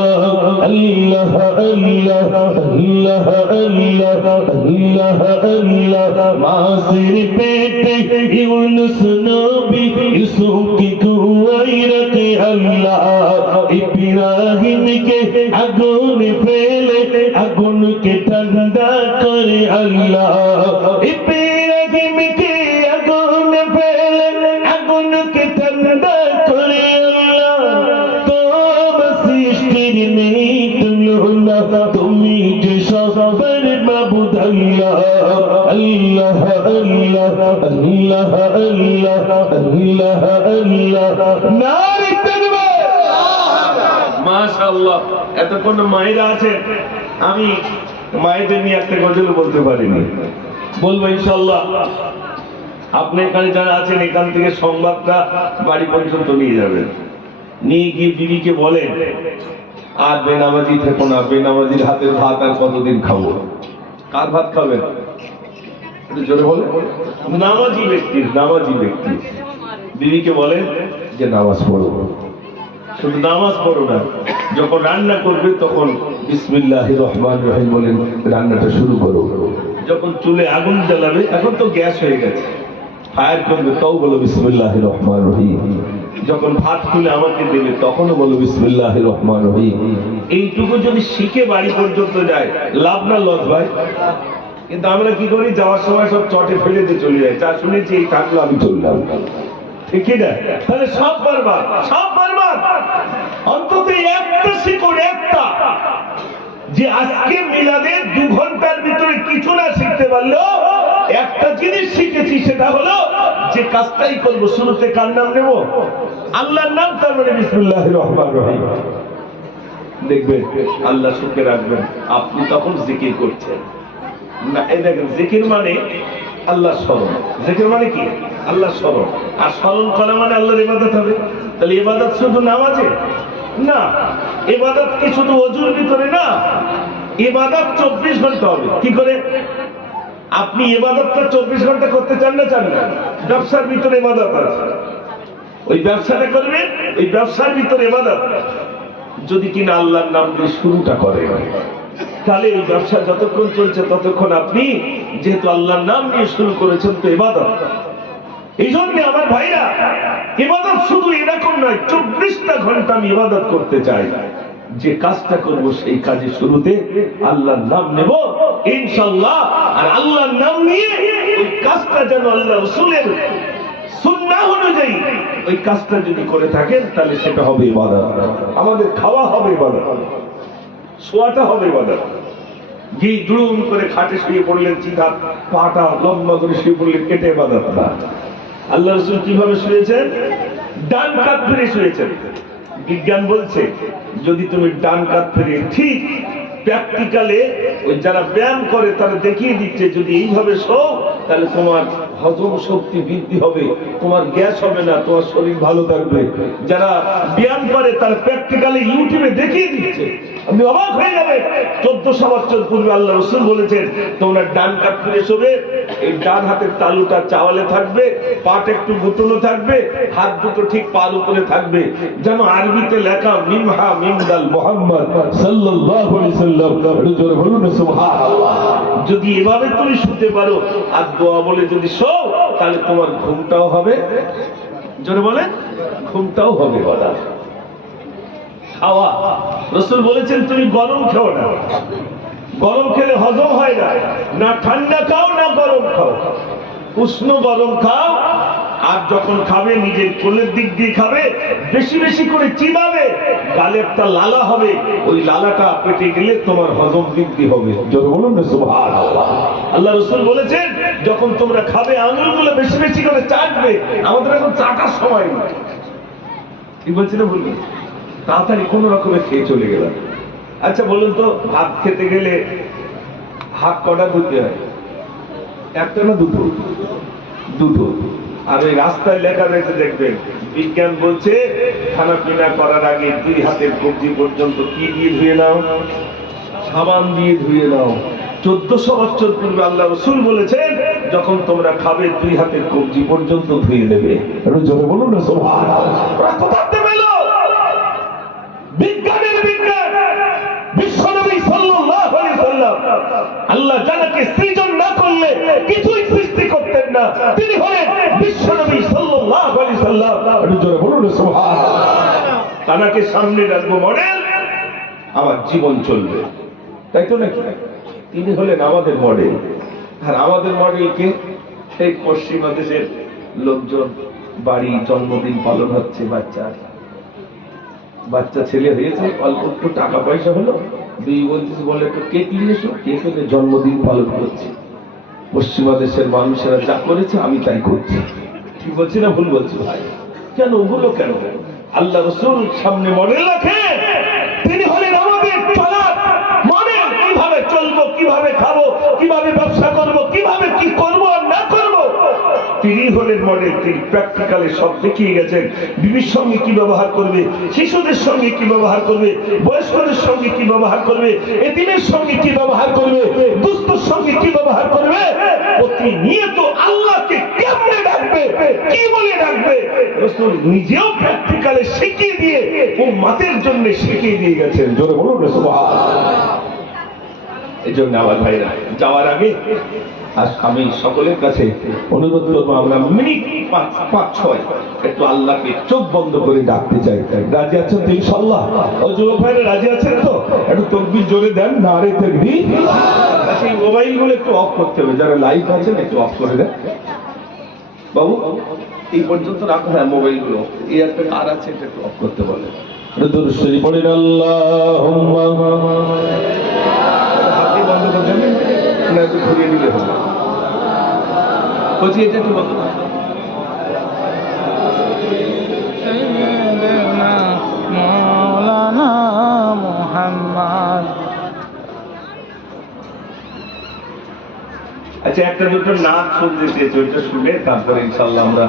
আল্লাহ আল্লাহ আল্লাহ আল্লাহ আল্লাহ আল্লাহ। মাসির পেটে ইউনুস নবী ইউসুফ কি কুয়ায় রাখে আল্লাহ, ইব্রাহিম কে আগুন ফেলে আগুন কে ঠান্ডা করে আল্লাহ, ইব্রাহিম কে আগুন ফেলে আগুন কে ঠান্ডা করে আল্লাহ। তোমার সৃষ্টির নেই তুলনা, তুমি যে সবার মাবুদ আল্লাহ, আল্লাহ আল্লাহ আল্লাহ আল্লাহ আল্লাহ আল্লাহ। নারে তাকবীর, মাশাআল্লাহ। এতক্ষণ মায়েরা আছেন, আমি মায়েদের নিয়ে একটা গজল বলতে পারিনি, বলবো ইনশাআল্লাহ। আপনি এখানে যারা আছেন এখান থেকে সংবাদটা বাড়ি পর্যন্ত নিয়ে যাবেন, নিয়ে গিয়ে বিবিকে বলেন আর বেনামাজি থেকো না, বেনামাজির হাতের ভাত আর কতদিন খাবো? কার ভাত খাবেন? জোরে বলে নামাজি ব্যক্তির, নামাজি ব্যক্তি। বিবিকে বলেন যে নামাজ পড়ো, শুধু নামাজ পড়ো না, যখন রান্না করবে তখন বিসমিল্লাহির রহমানির রহিম বলেন রান্নাটা শুরু করো। যখন চুলে আগুন জ্বালাবে, এখন তো গ্যাস হয়ে গেছে, ফায়ার করবে, তাও বলো বিসমিল্লাহির রহমানির রহিম। যখন ভাত খুলে আমাকে দেবে তখনও বলো বিসমিল্লাহির রহমানির রহিম। এইটুকু যদি শিখে বাড়ি পর্যন্ত যায়, লাভ না লস ভাই? কিন্তু আমরা কি করি, যাওয়ার সময় সব চটে ফেলে দিয়ে চলে যায়, যা শুনেছি এই থাকলো আমি চললাম, ঠিক না? তাহলে সব বরবাদ, সব বরবাদ। অন্তত একটা শিখুন, একটা, যে আজকে মিলাদের 2 ঘন্টার ভিতরে কিছু না শিখতে পারলো, একটা জিনিস শিখেছি, সেটা হলো যে কাজটাই করবো শুরুতে কার নাম নেব? আল্লাহর নাম, তার মানে বিসমিল্লাহির রহমানির রহিম। দেখবেন আল্লাহ সুখে রাখবেন, আপনি তখন জিকির করছেন না। এই দেখেন, জিকির মানে আল্লাহ স্মরণ, জিকির মানে কি? আল্লাহ স্মরণ। আর স্মরণ করা মানে আল্লাহর ইবাদত হবে। তাহলে ইবাদত শুধু নামাজে না, ইবাদত কি শুধু ওযুর ভিতরে না, ইবাদত 24 ঘন্টা হবে। কি করে? আপনি ইবাদতটা 24 ঘন্টা করতে চান না? চান না? ব্যবসার ভিতরে ইবাদত আছে, ওই ব্যবসাটা করবেন, ওই ব্যবসার ভিতরে ইবাদত। যদি কিনা আল্লাহর নাম দিয়ে শুরুটা করে, তাহলে এই ব্যবসা যতক্ষণ চলছে ততক্ষণ আপনি যেহেতু আল্লাহর নাম নিয়ে শুরু করেছেন, তো ইবাদত। এই জন্য আমার ভাইরা, ইবাদত শুধু এরকম নয়, 24টা ঘন্টা আমি ইবাদত করতে চাই। যে কাজটা করব সেই কাজের শুরুতে আল্লাহর নাম নেব ইনশাআল্লাহ, আর আল্লাহর নাম নিয়ে ওই কাজটা যেন আল্লাহ রাসূলের সুন্নাহ অনুযায়ী ওই কাজটা যদি করে থাকেন, তাহলে সেটা হবে ইবাদত। আমাদের খাওয়া হবে ইবাদত, শোয়াটা হবে ইবাদত। ঘি জুড়ুম করে খাটে শুয়ে পড়লেন, চিন্তা পাটা লম্বা করে শুয়ে পড়লেন, কেটে ইবাদত না। আল্লাহ রাসূল কিভাবে শুয়েছেন? ডান কাত ফিরে শুয়েছেন। বিজ্ঞান বলছে যদি তুমি ডান কাত ফিরে, ঠিক প্র্যাকটিক্যালে ওই যারা ব্যায়াম করে তারা দেখিয়ে দিচ্ছে, যদি এইভাবে শো তাহলে তোমার হজম শক্তি বৃদ্ধি হবে, তোমার গ্যাস হবে না, তোমার শরীর ভালো থাকবে। যারা ব্যায়াম করে তার প্র্যাকটিক্যালি ইউটিউবে দেখিয়ে দিচ্ছে, আপনি অবাক হয়ে যাবে। 1400 বছর পূর্বে আল্লাহ রাসূল বলেছেন, তোমরা ডান কাত ফিরে শোবে, এই ডান হাতের তালুটা চাওয়ালে থাকবে, পাট একটু গুটানো থাকবে, হাত দুটো ঠিক পার উপরে থাকবে, যেন আরবিতে লেখা মিমহা মিমদাল মুহাম্মদ সাল্লাল্লাহু আলাইহি সাল্লাম। জোরে বলুন সুবহানাল্লাহ। যদি এভাবে তুমি শুতে পারো আর দোয়া বলে যদি শো, তাহলে তোমার ঘুমটাও হবে, জোরে বলেন, ঘুমটাও হবে। বলা খাওয়া, রাসূল বলেছেন তুমি গরম খেও না, গরম খেলে হজম হয় না, না ঠান্ডা খাও না গরম খাও, উষ্ণ গরম খাও। আর যখন খাবে নিজের কোলের দিক দিয়ে খাবে, বেশি বেশি করে চিবাবে, গালে একটা লালা হবে, ওই লালাটা পেটে গেলে তোমার হজম বৃদ্ধি হবে। জোরে বলুন না সুবহানাল্লাহ। আল্লাহ রাসূল বলেছেন, যখন তোমরা খাবে আঙুলগুলো বেশি বেশি করে চাটবে। আমাদের এখন চাটার সময় নেই, কি বলছি না বলুন, তাড়াতাড়ি কোন রকমে খেয়ে চলে গেলাম। আচ্ছা বলুন তো, ভাত খেতে গেলে হাত কটা ধুতে হয়? একটা না দুটো? দুটো। আর ওই রাস্তায় লেখা রয়েছে দেখবেন, বিজ্ঞান বলছে খানা পিনা করার আগে 2 হাতের কবজি পর্যন্ত কি দিয়ে ধুয়ে নাও? সাবান দিয়ে ধুয়ে নাও। 1400 বছর পূর্বে আল্লাহ রাসূল বলেছেন, যখন তোমরা খাবে 2 হাতের কবজি পর্যন্ত ধুয়ে নেবে। একটু জোরে বলুন না সুবহানাল্লাহ। ওরা কোথাতে পেল? বিজ্ঞানের বিজ্ঞান। বিশ্বনবী সাল্লাল্লাহু আলাইহি সাল্লাম, আল্লাহ যাকে সৃজন না করলে কিছুই সৃষ্টি করতেন না, তিনি হলেন বিশ্বনবী সাল্লাল্লাহু আলাইহি সাল্লাম। একটু জোরে বলুন সুবহানাল্লাহ। তাকে সামনে রাখবো মডেল, আমার জীবন চলবে, তাই তো নাকি? তিনি হলেন আমাদের মডেল। আর আমাদের মডেলকে এই পশ্চিমা দেশের লোকজন, বাড়ি জন্মদিন পালন হচ্ছে, বাচ্চা ছেলে হয়েছে, অল্প একটু টাকা পয়সা হলো, বলতেছে বলে একটু কেক নিয়ে এসো, কেক হলে জন্মদিন পালন করছে। পশ্চিমা দেশের মানুষেরা যা করেছে আমি তাই করছি। ঠিক বলছি না ভুল বলছি ভাই? কেন ওগুলো কেন? আল্লাহ রাসূল সামনে মডেল রাখে, তিনি হলেন আমাদের চলার মডেল। কিভাবে চলবো, কিভাবে খাবো, কিভাবে ব্যবসা করবো, কিভাবে কি করবো আর না করবো, তিনি হলেন মডেল। তিনি প্র্যাকটিক্যালি সব দেখিয়ে গেছেন। বিবির সঙ্গে কি ব্যবহার করবে, শিশুদের সঙ্গে কি ব্যবহার করবে, বয়স্কদের সঙ্গে কি ব্যবহার করবে, এতিমের সঙ্গে কি ব্যবহার করবে, দুস্থর সঙ্গে কি ব্যবহার করবে, প্রতিনিয়ত আল্লাহকে কেমনে ডাকবে, কি বলে ডাকবে, রাসূল নিজেও প্র্যাকটিক্যালি শিখিয়ে দিয়ে উম্মতের জন্য শিখিয়ে দিয়ে গেছেন। জোরে বলুন না সুবহানাল্লাহ। এই জন্য আমার ভাইরা, যাওয়ার আগে আমি সকলের কাছে অনুরোধ করবো, আমরা মিনিট 5-6 একটু আল্লাহকে চোখ বন্ধ করে ডাকতে চাই। রাজি আছেন তো ইনশাআল্লাহ? ও যুবক ভাইরা রাজি আছেন তো? একটু তাকবীর জোরে দেন, নারে তাকবীর। আচ্ছা, এই মোবাইল গুলো একটু অফ করতে হবে, যারা লাইভ আছেন একটু অফ করে দেন বাবু। এই পর্যন্ত রাখো, হ্যাঁ মোবাইল গুলো, এই একটা কার আছে এটা একটু অফ করতে বলে। দরুদ শরীফ পড়েন, আল্লাহুম্মা বন্ধ করে দেবেন না, একটু ঘুরিয়ে দিলে হবে। বলছি এটা একটু বন্ধ করতে। মৌলানা মুহাম্মদ। আচ্ছা, একটা দুটো নাচ শুনতে চেয়েছি, ওইটা শুনে তারপরে ইনশাল্লাহ আমরা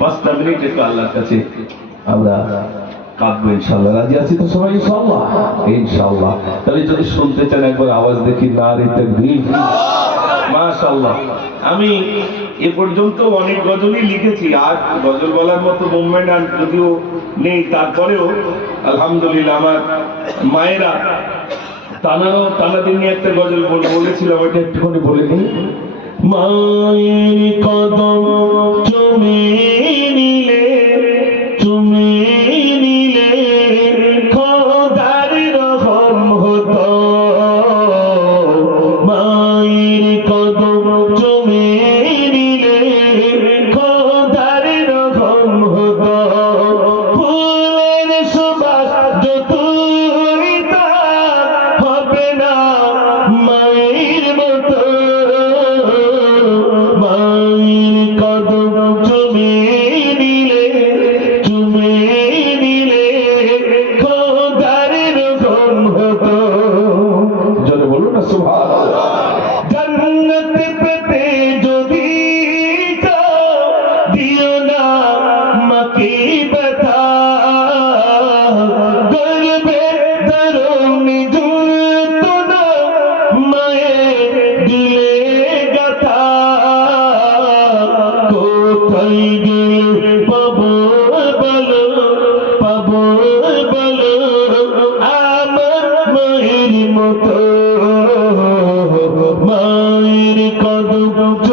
5 মিনিট একটু আল্লাহর কাছে আমরা কাঁদবো ইনশাল্লাহ। রাজি আছি তো সবাই ইনশাল্লাহ? ইনশাল্লাহ। তাহলে যদি শুনতে চান একবার আওয়াজ দেখি, নারে তাকবীর, মাশাআল্লাহ। আমি এ পর্যন্ত অনেক গজলই লিখেছি, আর গজল বলার মতো মুভমেন্ট আর যদিও নেই, তারপরেও আলহামদুলিল্লাহ আমার মায়েরা তানাদের নিয়ে একটা গজল বলেছিলাম, ওইটা একটুখানি বলে দিই। মায়ের কদম চুমে নিলে, চুমে নিলে খোদার রহম হতো। মায়ের কদম চুমে নিলে খোদার রহম হতো। ফুলের সুবাস যতই তার হবে না মায়ের মতো। মায়ের মতো মায়ের কদম